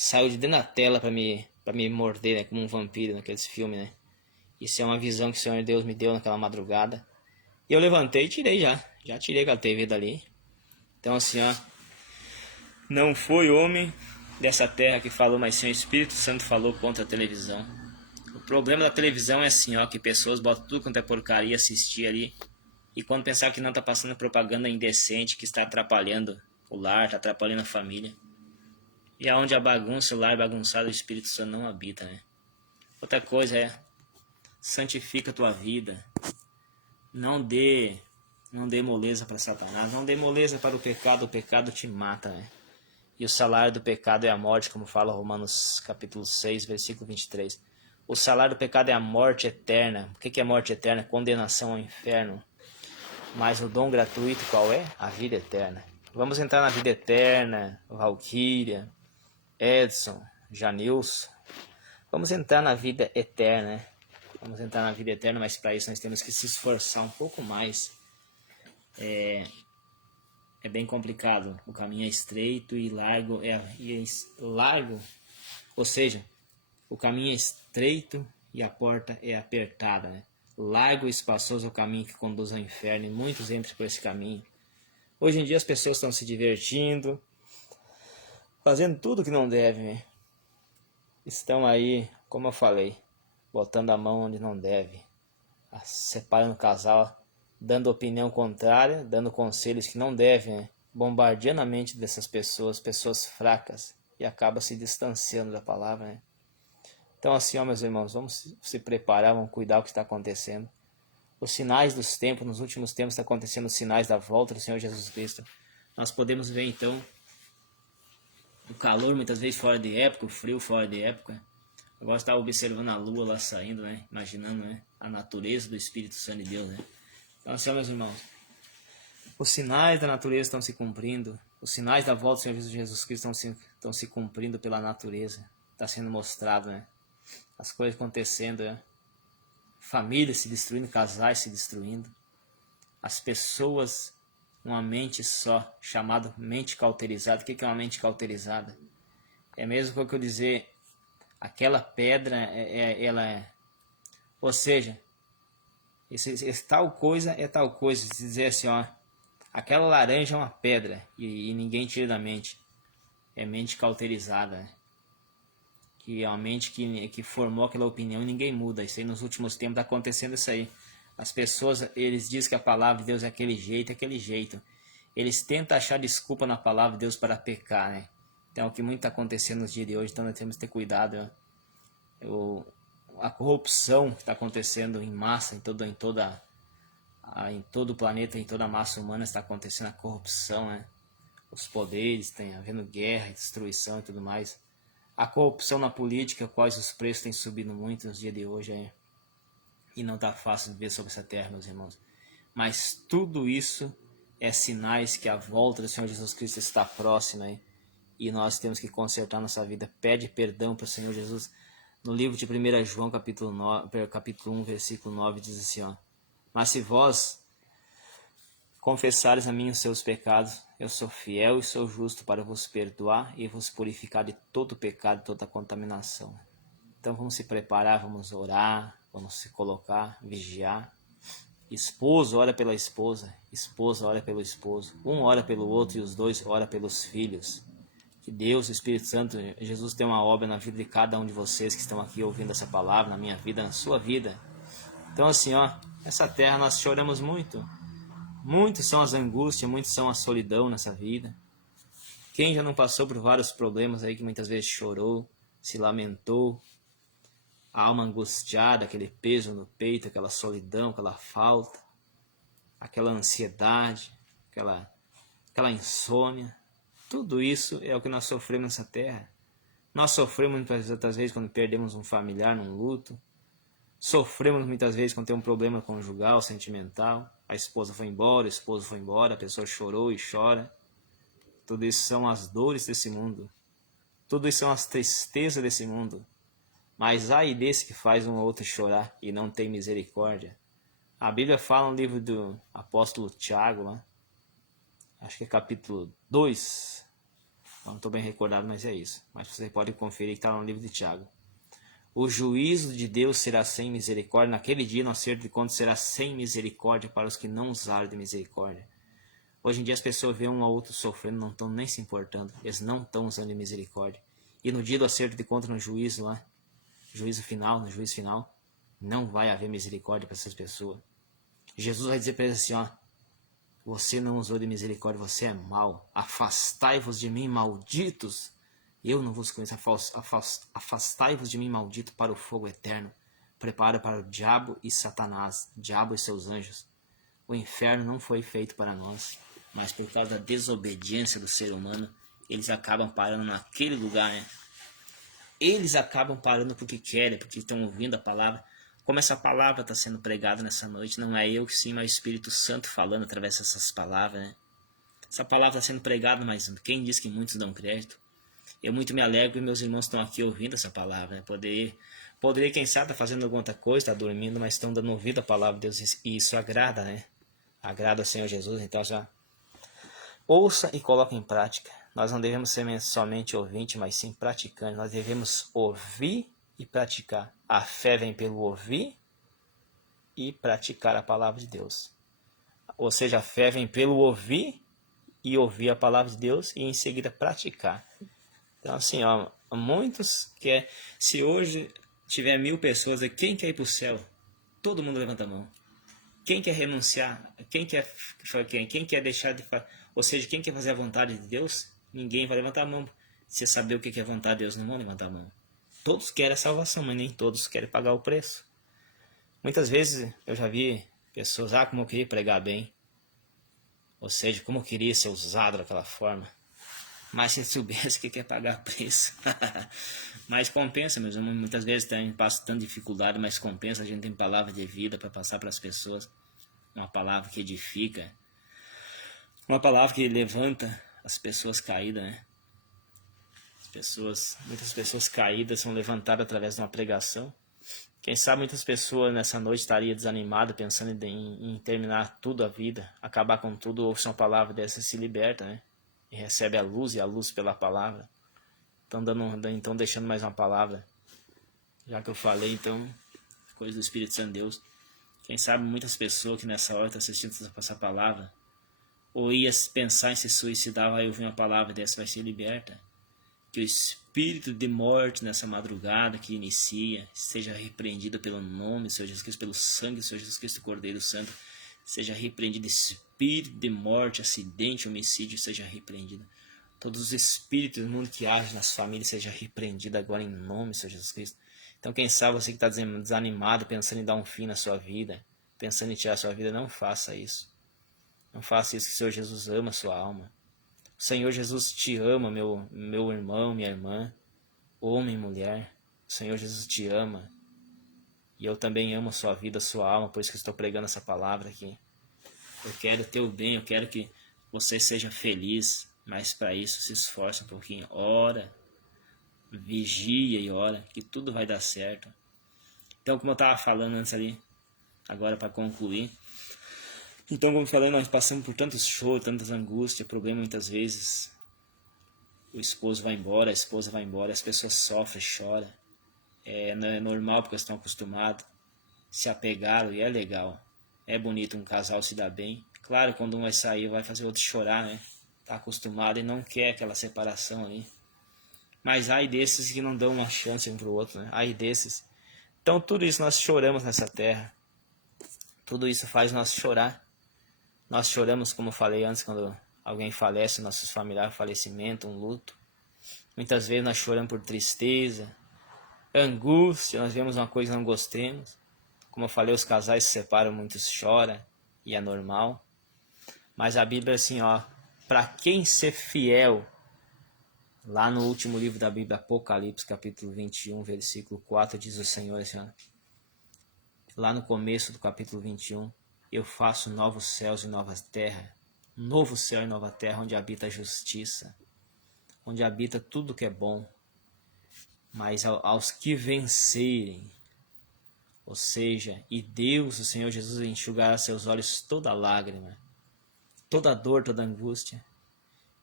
saiu de dentro da tela para me morder, né? Como um vampiro naqueles filmes, né? Isso é uma visão que o Senhor Deus me deu naquela madrugada. E eu levantei e tirei já. Já tirei aquela TV dali. Então assim, ó. Não foi homem dessa terra que falou, mas sim o Espírito Santo falou contra a televisão. O problema da televisão é assim, ó. Que pessoas botam tudo quanto é porcaria assistir ali. E quando pensar que não tá passando propaganda indecente, que está atrapalhando o lar, está atrapalhando a família. E aonde a bagunça, o lar bagunçado, o Espírito Santo não habita, né? Outra coisa é, santifica a tua vida. Não dê moleza para Satanás, não dê moleza para o pecado te mata, né? E o salário do pecado é a morte, como fala Romanos capítulo 6, versículo 23. O salário do pecado é a morte eterna. O que é morte eterna? Condenação ao inferno. Mas o dom gratuito qual é? A vida eterna. Vamos entrar na vida eterna, Valquíria, Edson, Janilson. Vamos entrar na vida eterna, né? Vamos entrar na vida eterna, mas para isso nós temos que se esforçar um pouco mais. É bem complicado. O caminho é estreito e largo. Largo, ou seja, o caminho é estreito e a porta é apertada, né? Largo e espaçoso é o caminho que conduz ao inferno e muitos entram por esse caminho. Hoje em dia as pessoas estão se divertindo, fazendo tudo que não devem, né? Estão aí, como eu falei, botando a mão onde não deve, separando o casal, dando opinião contrária, dando conselhos que não devem, né? Bombardeando a mente dessas pessoas, pessoas fracas, e acaba se distanciando da palavra, né? Então assim, ó, meus irmãos, vamos se preparar, vamos cuidar do que está acontecendo. Os sinais dos tempos, nos últimos tempos está acontecendo os sinais da volta do Senhor Jesus Cristo. Nós podemos ver então o calor muitas vezes fora de época, o frio fora de época. Agora está observando a lua lá saindo, né? Imaginando, né? A natureza do Espírito Santo de Deus, né? Então assim, ó, meus irmãos, os sinais da natureza estão se cumprindo. Os sinais da volta do Senhor Jesus Cristo estão se cumprindo pela natureza. Está sendo mostrado, né? As coisas acontecendo, né? Famílias se destruindo, casais se destruindo. As pessoas, uma mente só, chamada mente cauterizada. O que é uma mente cauterizada? É mesmo que eu dizer, aquela pedra, ela é... Ou seja, esse tal coisa é tal coisa. Se dizer assim, ó, aquela laranja é uma pedra e ninguém tira da mente. É mente cauterizada, né? Que é uma mente que formou aquela opinião e ninguém muda. Isso aí nos últimos tempos está acontecendo isso aí. As pessoas, eles dizem que a palavra de Deus é aquele jeito. Eles tentam achar desculpa na palavra de Deus para pecar, né? Então, o que muito está acontecendo nos dias de hoje, então nós temos que ter cuidado, né? A corrupção que está acontecendo em massa, em todo o planeta, em toda a massa humana está acontecendo a corrupção, né? Os poderes, tem havendo guerra, destruição e tudo mais. A corrupção na política, quais os preços têm subido muito nos dias de hoje, hein? E não está fácil de ver sobre essa terra, meus irmãos. Mas tudo isso é sinais que a volta do Senhor Jesus Cristo está próxima, hein? E nós temos que consertar nossa vida. Pede perdão para o Senhor Jesus. No livro de 1 João, capítulo 1, versículo 9, diz assim, ó: mas se vós confessares a mim os seus pecados, eu sou fiel e sou justo para vos perdoar e vos purificar de todo pecado e toda contaminação. Então vamos se preparar, vamos orar, vamos se colocar, vigiar. Esposo ora pela esposa, esposa ora pelo esposo, um ora pelo outro e os dois ora pelos filhos. Que Deus, o Espírito Santo, Jesus tem uma obra na vida de cada um de vocês que estão aqui ouvindo essa palavra, na minha vida, na sua vida. Então assim, ó, essa terra nós choramos muito. Muitos são as angústias, muitos são a solidão nessa vida. Quem já não passou por vários problemas aí que muitas vezes chorou, se lamentou, a alma angustiada, aquele peso no peito, aquela solidão, aquela falta, aquela ansiedade, aquela insônia. Tudo isso é o que nós sofremos nessa terra. Nós sofremos muitas vezes quando perdemos um familiar num luto. Sofremos muitas vezes quando tem um problema conjugal, sentimental. A esposa foi embora, o esposo foi embora, a pessoa chorou e chora. Tudo isso são as dores desse mundo. Tudo isso são as tristezas desse mundo. Mas ai desse que faz um ou outro chorar e não tem misericórdia. A Bíblia fala no livro do apóstolo Tiago, lá, acho que é capítulo 2, Não estou bem recordado, mas é isso. Mas você pode conferir que está no livro de Tiago. O juízo de Deus será sem misericórdia. Naquele dia, no acerto de contas, será sem misericórdia para os que não usaram de misericórdia. Hoje em dia as pessoas veem um ao outro sofrendo, não estão nem se importando. Eles não estão usando de misericórdia. E no dia do acerto de contas, no juízo lá, no juízo final, não vai haver misericórdia para essas pessoas. Jesus vai dizer para eles assim, ó, você não usou de misericórdia, você é mau. Afastai-vos de mim, malditos. Eu não vos conheço. Afastai-vos de mim, maldito, para o fogo eterno. Prepara para o diabo e Satanás, diabo e seus anjos. O inferno não foi feito para nós, mas por causa da desobediência do ser humano, eles acabam parando naquele lugar, né? Eles acabam parando porque querem, porque estão ouvindo a palavra. Como essa palavra está sendo pregada nessa noite, não é eu que sim, mas o Espírito Santo falando através dessas palavras, né? Essa palavra está sendo pregada, mas quem diz que muitos dão crédito? Eu muito me alegro e meus irmãos estão aqui ouvindo essa palavra, né? Poderia, quem sabe, estar fazendo alguma outra coisa, está dormindo, mas estão dando ouvido à palavra de Deus e isso agrada, né? Agrada ao Senhor Jesus, então já ouça e coloque em prática. Nós não devemos ser somente ouvinte, mas sim praticante. Nós devemos ouvir e praticar. A fé vem pelo ouvir e praticar a palavra de Deus. Ou seja, a fé vem pelo ouvir e ouvir a palavra de Deus e em seguida praticar. Então assim, ó, muitos que se hoje tiver 1000 pessoas, quem quer ir para o céu? Todo mundo levanta a mão. Quem quer renunciar? Quem quer deixar de fazer? Ou seja, quem quer fazer a vontade de Deus? Ninguém vai levantar a mão. Se saber o que é vontade de Deus, não vão levantar a mão. Todos querem a salvação, mas nem todos querem pagar o preço. Muitas vezes eu já vi pessoas, como eu queria pregar bem. Ou seja, como eu queria ser usado daquela forma. Mas se soubesse que quer pagar preço. Mas compensa, meus irmãos. Muitas vezes também passo tanta dificuldade, mas compensa. A gente tem palavra de vida para passar para as pessoas. Uma palavra que edifica. Uma palavra que levanta as pessoas caídas, né? Muitas pessoas caídas são levantadas através de uma pregação. Quem sabe muitas pessoas nessa noite estariam desanimadas, pensando em terminar tudo a vida, acabar com tudo, ouve uma palavra dessa e se liberta, né? E recebe a luz, e a luz pela palavra. Então deixando mais uma palavra. Já que eu falei, então, coisa do Espírito Santo de Deus. Quem sabe muitas pessoas que nessa hora estão assistindo essa palavra, ou ia pensar em se suicidar, vai ouvir uma palavra dessa, vai ser liberta. Que o espírito de morte nessa madrugada que inicia seja repreendido pelo nome do Senhor Jesus Cristo, pelo sangue do Senhor Jesus Cristo, Cordeiro Santo. Seja repreendido espírito de morte, acidente, homicídio, seja repreendido. Todos os espíritos do mundo que agem nas famílias seja repreendido agora em nome do Senhor Jesus Cristo. Então quem sabe você que está desanimado, pensando em dar um fim na sua vida, pensando em tirar a sua vida, não faça isso. Não faça isso, que o Senhor Jesus ama a sua alma. O Senhor Jesus te ama, meu irmão, minha irmã, homem e mulher. O Senhor Jesus te ama. E eu também amo a sua vida, a sua alma, por isso que estou pregando essa palavra aqui. Eu quero o teu bem, eu quero que você seja feliz, mas para isso se esforça um pouquinho. Ora, vigia e ora, que tudo vai dar certo. Então, como eu estava falando antes ali, agora para concluir, então, como eu falei, nós passamos por tantos choros, tantas angústias, problemas muitas vezes. O esposo vai embora, a esposa vai embora, as pessoas sofrem, choram. Não é normal porque estão acostumados, se apegaram e é legal. É bonito um casal se dar bem. Claro, quando um vai sair, vai fazer o outro chorar, né? Tá acostumado e não quer aquela separação ali. Mas ai desses que não dão uma chance um pro outro, né? Ai desses. Então tudo isso nós choramos nessa terra. Tudo isso faz nós chorar. Nós choramos, como eu falei antes, quando alguém falece, nossos familiares, falecimento, um luto. Muitas vezes nós choramos por tristeza, angústia, nós vemos uma coisa e não gostemos. Como eu falei, os casais se separam, muitos choram, e é normal. Mas a Bíblia é assim, ó, para quem ser fiel, lá no último livro da Bíblia, Apocalipse, capítulo 21, versículo 4, diz o Senhor assim, ó, lá no começo do capítulo 21, eu faço novos céus e novas terras, novo céu e nova terra, onde habita a justiça, onde habita tudo que é bom. Mas aos que vencerem, ou seja, e Deus, o Senhor Jesus, enxugará seus olhos toda lágrima, toda dor, toda angústia.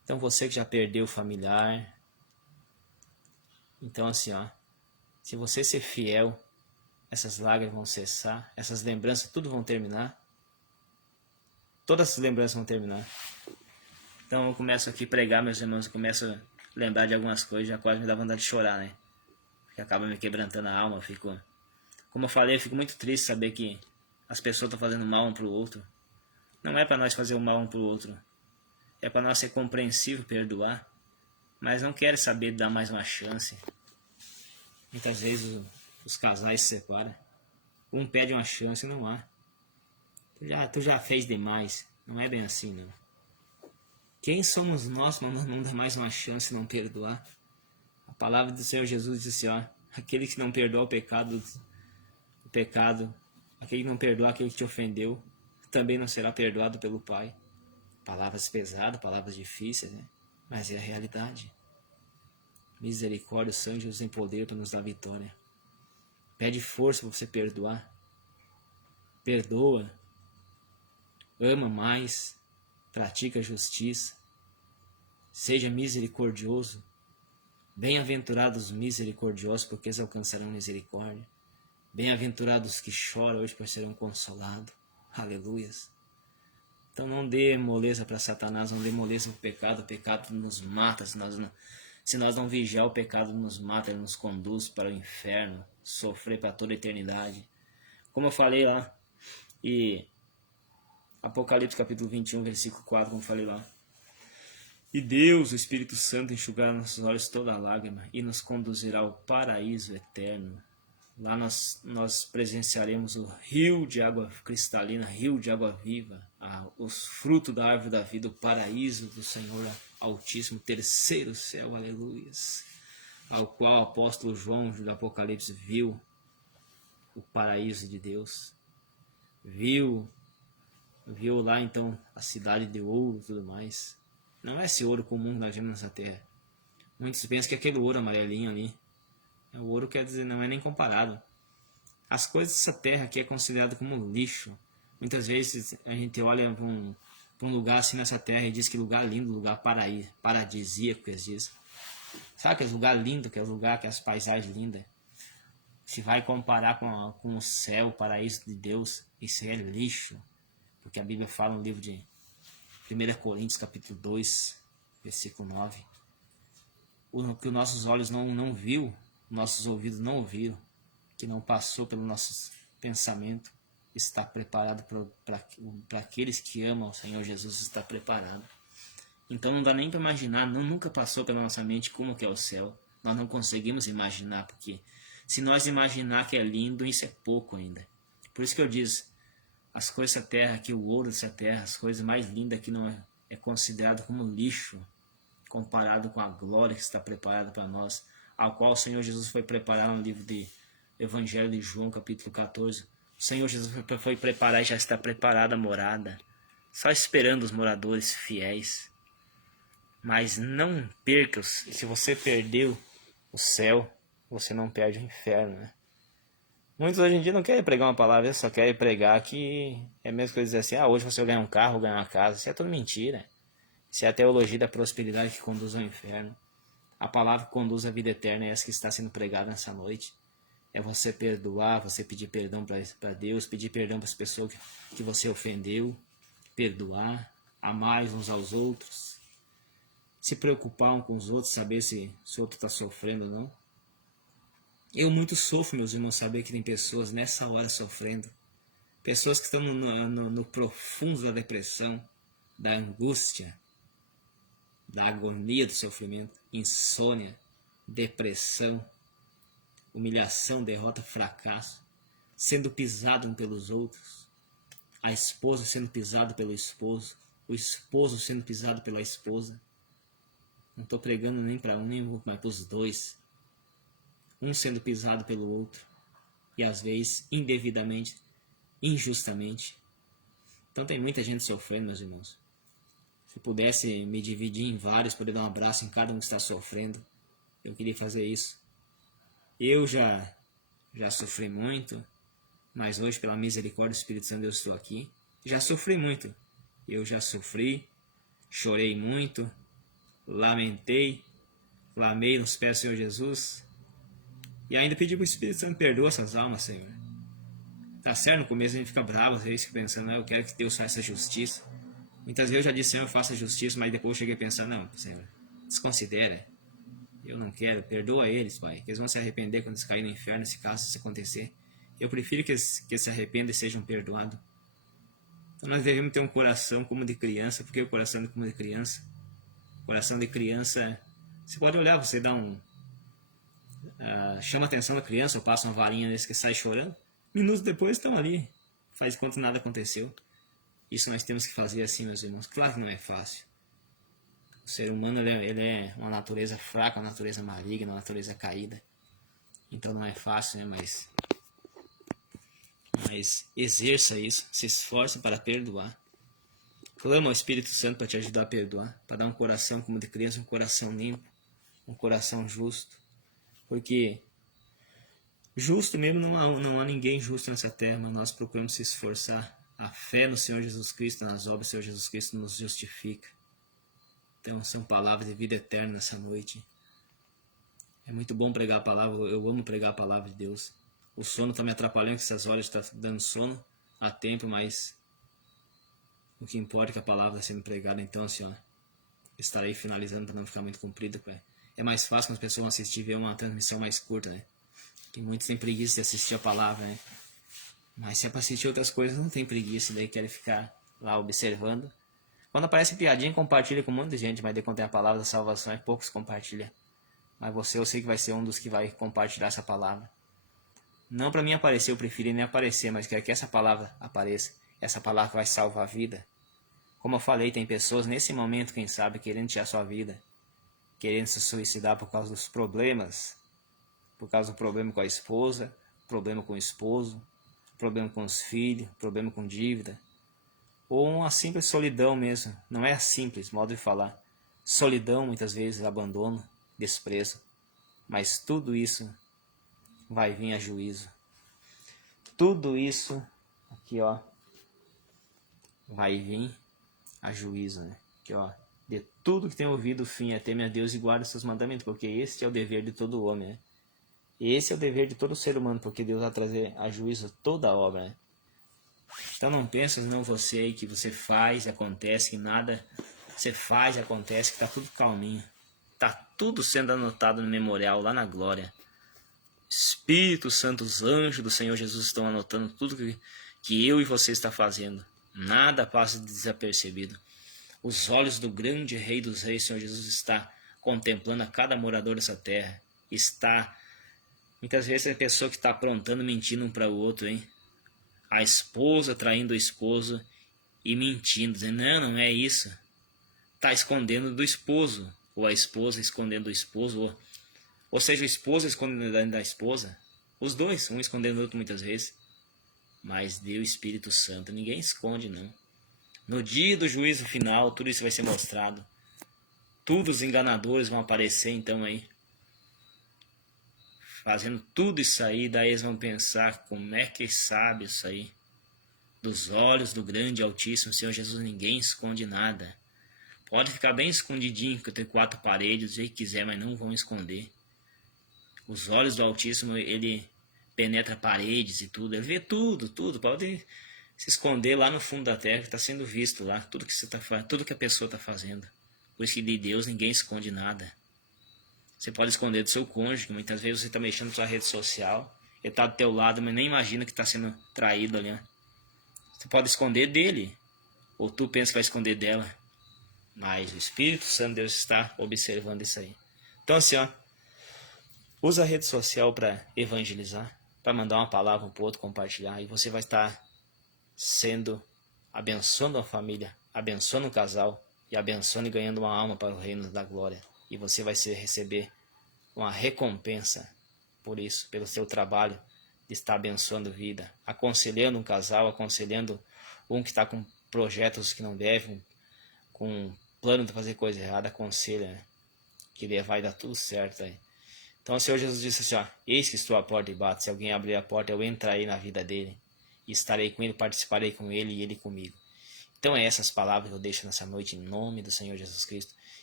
Então você que já perdeu o familiar, então assim, ó, se você ser fiel, essas lágrimas vão cessar, essas lembranças tudo vão terminar. Todas as lembranças vão terminar. Então eu começo aqui a pregar, meus irmãos, eu começo a lembrar de algumas coisas, já quase me dá vontade de chorar, né? Porque acaba me quebrantando a alma, eu fico... Como eu falei, eu fico muito triste saber que as pessoas estão fazendo mal um pro outro. Não é para nós fazer o mal um pro outro. É para nós ser compreensível, perdoar. Mas não querem saber de dar mais uma chance. Muitas vezes os casais se separam. Um pede uma chance e não há. Tu já fez demais. Não é bem assim, não. Quem somos nós para não dar mais uma chance e não perdoar? A palavra do Senhor Jesus disse assim, ó. Aquele que não perdoa o pecado, aquele que não perdoa aquele que te ofendeu, também não será perdoado pelo Pai. Palavras pesadas, palavras difíceis, né? Mas é a realidade. Misericórdia, o Senhor Jesus tem poder para nos dar vitória. Pede força para você perdoar. Perdoa. Ama mais. Pratica a justiça. Seja misericordioso. Bem-aventurados os misericordiosos, porque eles alcançarão misericórdia. Bem-aventurados os que choram hoje, pois serão consolados. Aleluias. Então não dê moleza para Satanás, não dê moleza para o pecado nos mata. Se nós não vigiar, o pecado nos mata, ele nos conduz para o inferno, sofrer para toda a eternidade. Como eu falei lá, e Apocalipse capítulo 21, versículo 4, como eu falei lá. E Deus, o Espírito Santo, enxugará nossos olhos toda lágrima e nos conduzirá ao paraíso eterno. Lá nós presenciaremos o rio de água cristalina, rio de água viva, os frutos da árvore da vida, o paraíso do Senhor Altíssimo, terceiro céu, aleluias, ao qual o apóstolo João do Apocalipse viu o paraíso de Deus, viu lá então a cidade de ouro e tudo mais. Não é esse ouro comum que nós vemos nessa terra. Muitos pensam que aquele ouro amarelinho ali, o ouro, quer dizer, não é nem comparado. As coisas dessa terra aqui é considerado como lixo. Muitas vezes a gente olha para um lugar assim nessa terra e diz que lugar lindo, lugar paradisíaco, que eles dizem. Sabe aquele lugar lindo, que é o lugar que as paisagens lindas. Se vai comparar com o céu, o paraíso de Deus, isso é lixo. Porque a Bíblia fala no livro de 1 Coríntios capítulo 2, versículo 9. O que os nossos olhos não viu, nossos ouvidos não ouviram, que não passou pelo nosso pensamento, está preparado para aqueles que amam o Senhor Jesus, está preparado. Então não dá nem para imaginar, nunca passou pela nossa mente como que é o céu. Nós não conseguimos imaginar, porque se nós imaginar que é lindo, isso é pouco ainda. Por isso que eu disse, as coisas dessa terra aqui, o ouro dessa terra, as coisas mais lindas aqui não é considerado como lixo, comparado com a glória que está preparada para nós, ao qual o Senhor Jesus foi preparar no livro de Evangelho de João, capítulo 14. O Senhor Jesus foi preparar e já está preparada a morada, só esperando os moradores fiéis. Mas não perca, se você perdeu o céu, você não perde o inferno, né? Muitos hoje em dia não querem pregar uma palavra, só querem pregar que é a mesma coisa dizer assim, hoje você vai ganhar um carro, ganhar uma casa. Isso é tudo mentira. Isso é a teologia da prosperidade que conduz ao inferno. A palavra que conduz à vida eterna é essa que está sendo pregada nessa noite. É você perdoar, você pedir perdão para Deus, pedir perdão para as pessoas que você ofendeu, perdoar, amar uns aos outros, se preocupar uns com os outros, saber se o outro está sofrendo ou não. Eu muito sofro, meus irmãos, saber que tem pessoas nessa hora sofrendo. Pessoas que estão no profundo da depressão, da angústia, da agonia do sofrimento, insônia, depressão, humilhação, derrota, fracasso, sendo pisado um pelos outros, a esposa sendo pisada pelo esposo, o esposo sendo pisado pela esposa. Não estou pregando nem para um nem outro, mas para os dois. Um sendo pisado pelo outro, e às vezes indevidamente, injustamente. Então tem muita gente sofrendo, meus irmãos. Se pudesse me dividir em vários, poder dar um abraço em cada um que está sofrendo, eu queria fazer isso. Eu já sofri muito, mas hoje, pela misericórdia do Espírito Santo, eu estou aqui. Já sofri muito. Eu já sofri, chorei muito, lamentei, clamei nos pés do Senhor Jesus e ainda pedi para o Espírito Santo perdoa essas almas, Senhor. Tá certo, no começo a gente fica bravo, às vezes fica pensando, eu quero que Deus faça justiça. Muitas vezes eu já disse, Senhor, faça justiça, mas depois eu cheguei a pensar, não, Senhor, desconsidera. Eu não quero, perdoa eles, Pai, que eles vão se arrepender quando eles caírem no inferno, se caso isso acontecer. Eu prefiro que eles se arrependam e sejam perdoados. Então nós devemos ter um coração como de criança. Porque o coração é como de criança? O coração de criança, você pode olhar, você dá chama a atenção da criança, ou passa uma varinha nesse que sai chorando. Minutos depois estão ali, faz quanto nada aconteceu. Isso nós temos que fazer assim, meus irmãos. Claro que não é fácil. O ser humano ele é uma natureza fraca, uma natureza maligna, uma natureza caída. Então não é fácil, né? Mas exerça isso, se esforce para perdoar. Clama ao Espírito Santo para te ajudar a perdoar, para dar um coração como de criança, um coração limpo, um coração justo. Porque justo mesmo não há ninguém justo nessa terra, mas nós procuramos se esforçar. A fé no Senhor Jesus Cristo, nas obras do Senhor Jesus Cristo nos justifica. Então são palavras de vida eterna nessa noite. É muito bom pregar a palavra, eu amo pregar a palavra de Deus. O sono está me atrapalhando, que essas horas está dando sono a tempo, mas o que importa é que a palavra está sendo pregada. Então, assim, ó, estarei finalizando para não ficar muito comprido. É mais fácil quando as pessoas vão assistir ver uma transmissão mais curta, né? Que muitos têm preguiça de assistir a palavra, né? Mas se é para assistir outras coisas, não tem preguiça, daí querem ficar lá observando. Quando aparece piadinha, compartilha com um monte de gente, mas daí quando tem a palavra da salvação, poucos compartilham. Mas você, eu sei que vai ser um dos que vai compartilhar essa palavra. Não para mim aparecer, eu prefiro nem aparecer, mas quero que essa palavra apareça. Essa palavra vai salvar a vida. Como eu falei, tem pessoas nesse momento, quem sabe, querendo tirar sua vida, querendo se suicidar por causa dos problemas, por causa do problema com a esposa, problema com o esposo, problema com os filhos, problema com dívida, ou uma simples solidão mesmo. Não é simples, modo de falar. Solidão, muitas vezes, abandono, desprezo. Mas tudo isso vai vir a juízo. Tudo isso aqui, ó, vai vir a juízo, né? Aqui, ó, de tudo que tem ouvido o fim é teme a Deus e guarda os seus mandamentos, porque este é o dever de todo homem, né? Esse é o dever de todo ser humano, porque Deus vai trazer a juízo toda a obra, né? Então não pensa não você aí que você faz, acontece, que nada você faz, acontece, que tá tudo calminho. Tá tudo sendo anotado no memorial lá na glória. Espírito Santo, os anjos do Senhor Jesus estão anotando tudo que eu e você está fazendo. Nada passa desapercebido. Os olhos do grande Rei dos Reis, Senhor Jesus, está contemplando a cada morador dessa terra. Muitas vezes tem pessoa que está aprontando, mentindo um para o outro, hein? A esposa traindo o esposo e mentindo, dizendo, não é isso. Está escondendo do esposo, ou a esposa escondendo do esposo, ou seja, o esposo escondendo da esposa. Os dois, um escondendo o outro muitas vezes. Mas Deus, Espírito Santo, ninguém esconde não. No dia do juízo final, tudo isso vai ser mostrado. Todos os enganadores vão aparecer então aí, fazendo tudo isso aí. Daí eles vão pensar, como é que sabe isso aí? Dos olhos do grande e altíssimo Senhor Jesus, ninguém esconde nada. Pode ficar bem escondidinho, que eu tenho 4 paredes, do jeito que quiser, mas não vão esconder. Os olhos do Altíssimo, ele penetra paredes e tudo, ele vê tudo, pode se esconder lá no fundo da terra, que está sendo visto lá, tudo que a pessoa está fazendo. Por isso que de Deus ninguém esconde nada. Você pode esconder do seu cônjuge, muitas vezes você está mexendo na sua rede social, ele está do teu lado, mas nem imagina que está sendo traído ali. Você pode esconder dele, ou tu pensa que vai esconder dela, mas o Espírito Santo de Deus está observando isso aí. Então assim, ó, usa a rede social para evangelizar, para mandar uma palavra um para o outro, compartilhar, e você vai estar abençoando a família, abençoando o casal, e abençoando e ganhando uma alma para o reino da glória. E você vai receber uma recompensa por isso, pelo seu trabalho de estar abençoando vida, aconselhando um casal, aconselhando um que está com projetos que não devem, com plano de fazer coisa errada, aconselha, né? Que vai dar tudo certo aí. Então o Senhor Jesus disse assim, ó, eis que estou à porta e bato, se alguém abrir a porta, eu entrarei na vida dele, e estarei com ele, participarei com ele e ele comigo. Então é essas palavras que eu deixo nessa noite, em nome do Senhor Jesus Cristo,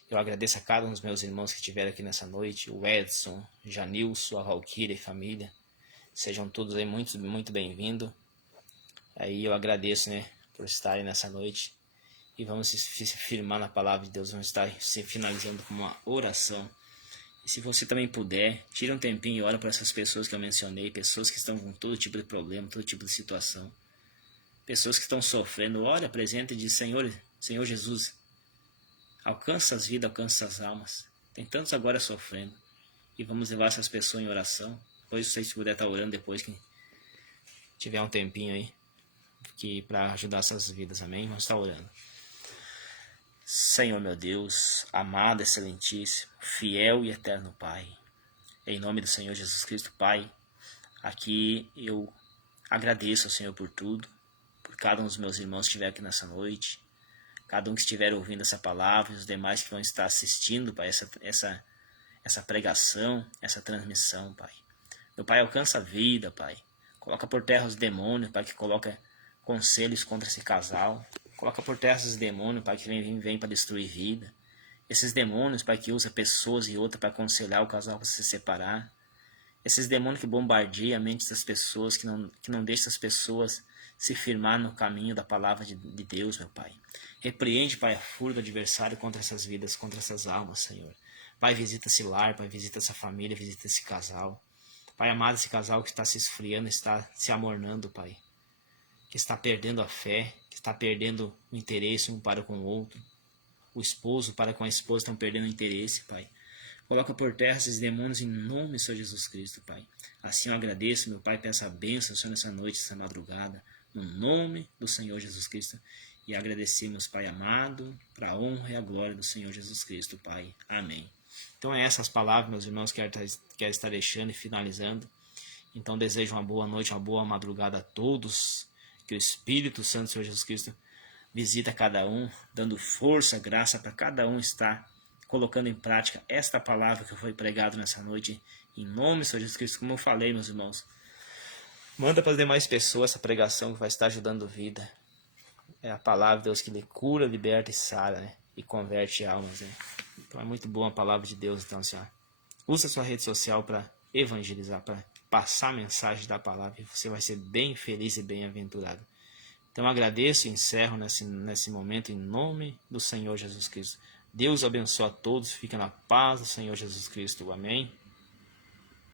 Eu agradeço a cada um dos meus irmãos que estiveram aqui nessa noite, o Edson, Janilson, a Valquíria e família. Sejam todos aí muito, muito bem-vindos. Aí eu agradeço, né, por estarem nessa noite. E vamos se firmar na palavra de Deus. Vamos estar se finalizando com uma oração. E se você também puder, tira um tempinho e ora para essas pessoas que eu mencionei. Pessoas que estão com todo tipo de problema, todo tipo de situação. Pessoas que estão sofrendo. Ora, apresenta e diz: Senhor Jesus, alcança as vidas, alcança as almas. Tem tantos agora sofrendo. E vamos levar essas pessoas em oração. Depois, se vocês puderem estar orando depois que tiver um tempinho aí, para ajudar essas vidas, amém? Vamos estar orando. Senhor meu Deus, amado, excelentíssimo, fiel e eterno Pai, em nome do Senhor Jesus Cristo, Pai, aqui eu agradeço ao Senhor por tudo, por cada um dos meus irmãos que estiver aqui nessa noite, cada um que estiver ouvindo essa palavra e os demais que vão estar assistindo, Pai, essa pregação, essa transmissão, Pai. Meu Pai, alcança a vida, Pai. Coloca por terra os demônios, Pai, que coloca conselhos contra esse casal. Coloca por terra esses demônios, Pai, que vem para destruir vida. Esses demônios, Pai, que usa pessoas e outras para aconselhar o casal para se separar. Esses demônios que bombardeiam a mente das pessoas, que não deixam as pessoas se firmar no caminho da palavra de Deus, meu Pai. Repreende, Pai, a fúria do adversário contra essas vidas, contra essas almas, Senhor. Pai, visita esse lar, Pai, visita essa família, visita esse casal. Pai amado, esse casal que está se esfriando, está se amornando, Pai. Que está perdendo a fé, que está perdendo o interesse um para com o outro. O esposo para com a esposa estão perdendo o interesse, Pai. Coloca por terra esses demônios em nome do Senhor Jesus Cristo, Pai. Assim eu agradeço, meu Pai, peço a bênção, Senhor, nessa noite, essa madrugada, no nome do Senhor Jesus Cristo. E agradecemos, Pai amado, para a honra e a glória do Senhor Jesus Cristo, Pai. Amém. Então é essas palavras, meus irmãos, que quero estar deixando e finalizando. Então desejo uma boa noite, uma boa madrugada a todos. Que o Espírito Santo do Senhor Jesus Cristo visita cada um, dando força, graça para cada um estar colocando em prática esta palavra que foi pregada nessa noite. Em nome do Senhor Jesus Cristo, como eu falei, meus irmãos. Manda para as demais pessoas essa pregação que vai estar ajudando vida. É a palavra de Deus que lhe cura, liberta e sara, né? E converte almas, né? Então é muito boa a palavra de Deus. Então, assim, usa a sua rede social para evangelizar, para passar a mensagem da palavra, e você vai ser bem feliz e bem-aventurado. Então agradeço e encerro nesse momento em nome do Senhor Jesus Cristo. Deus abençoe a todos, fica na paz do Senhor Jesus Cristo. Amém.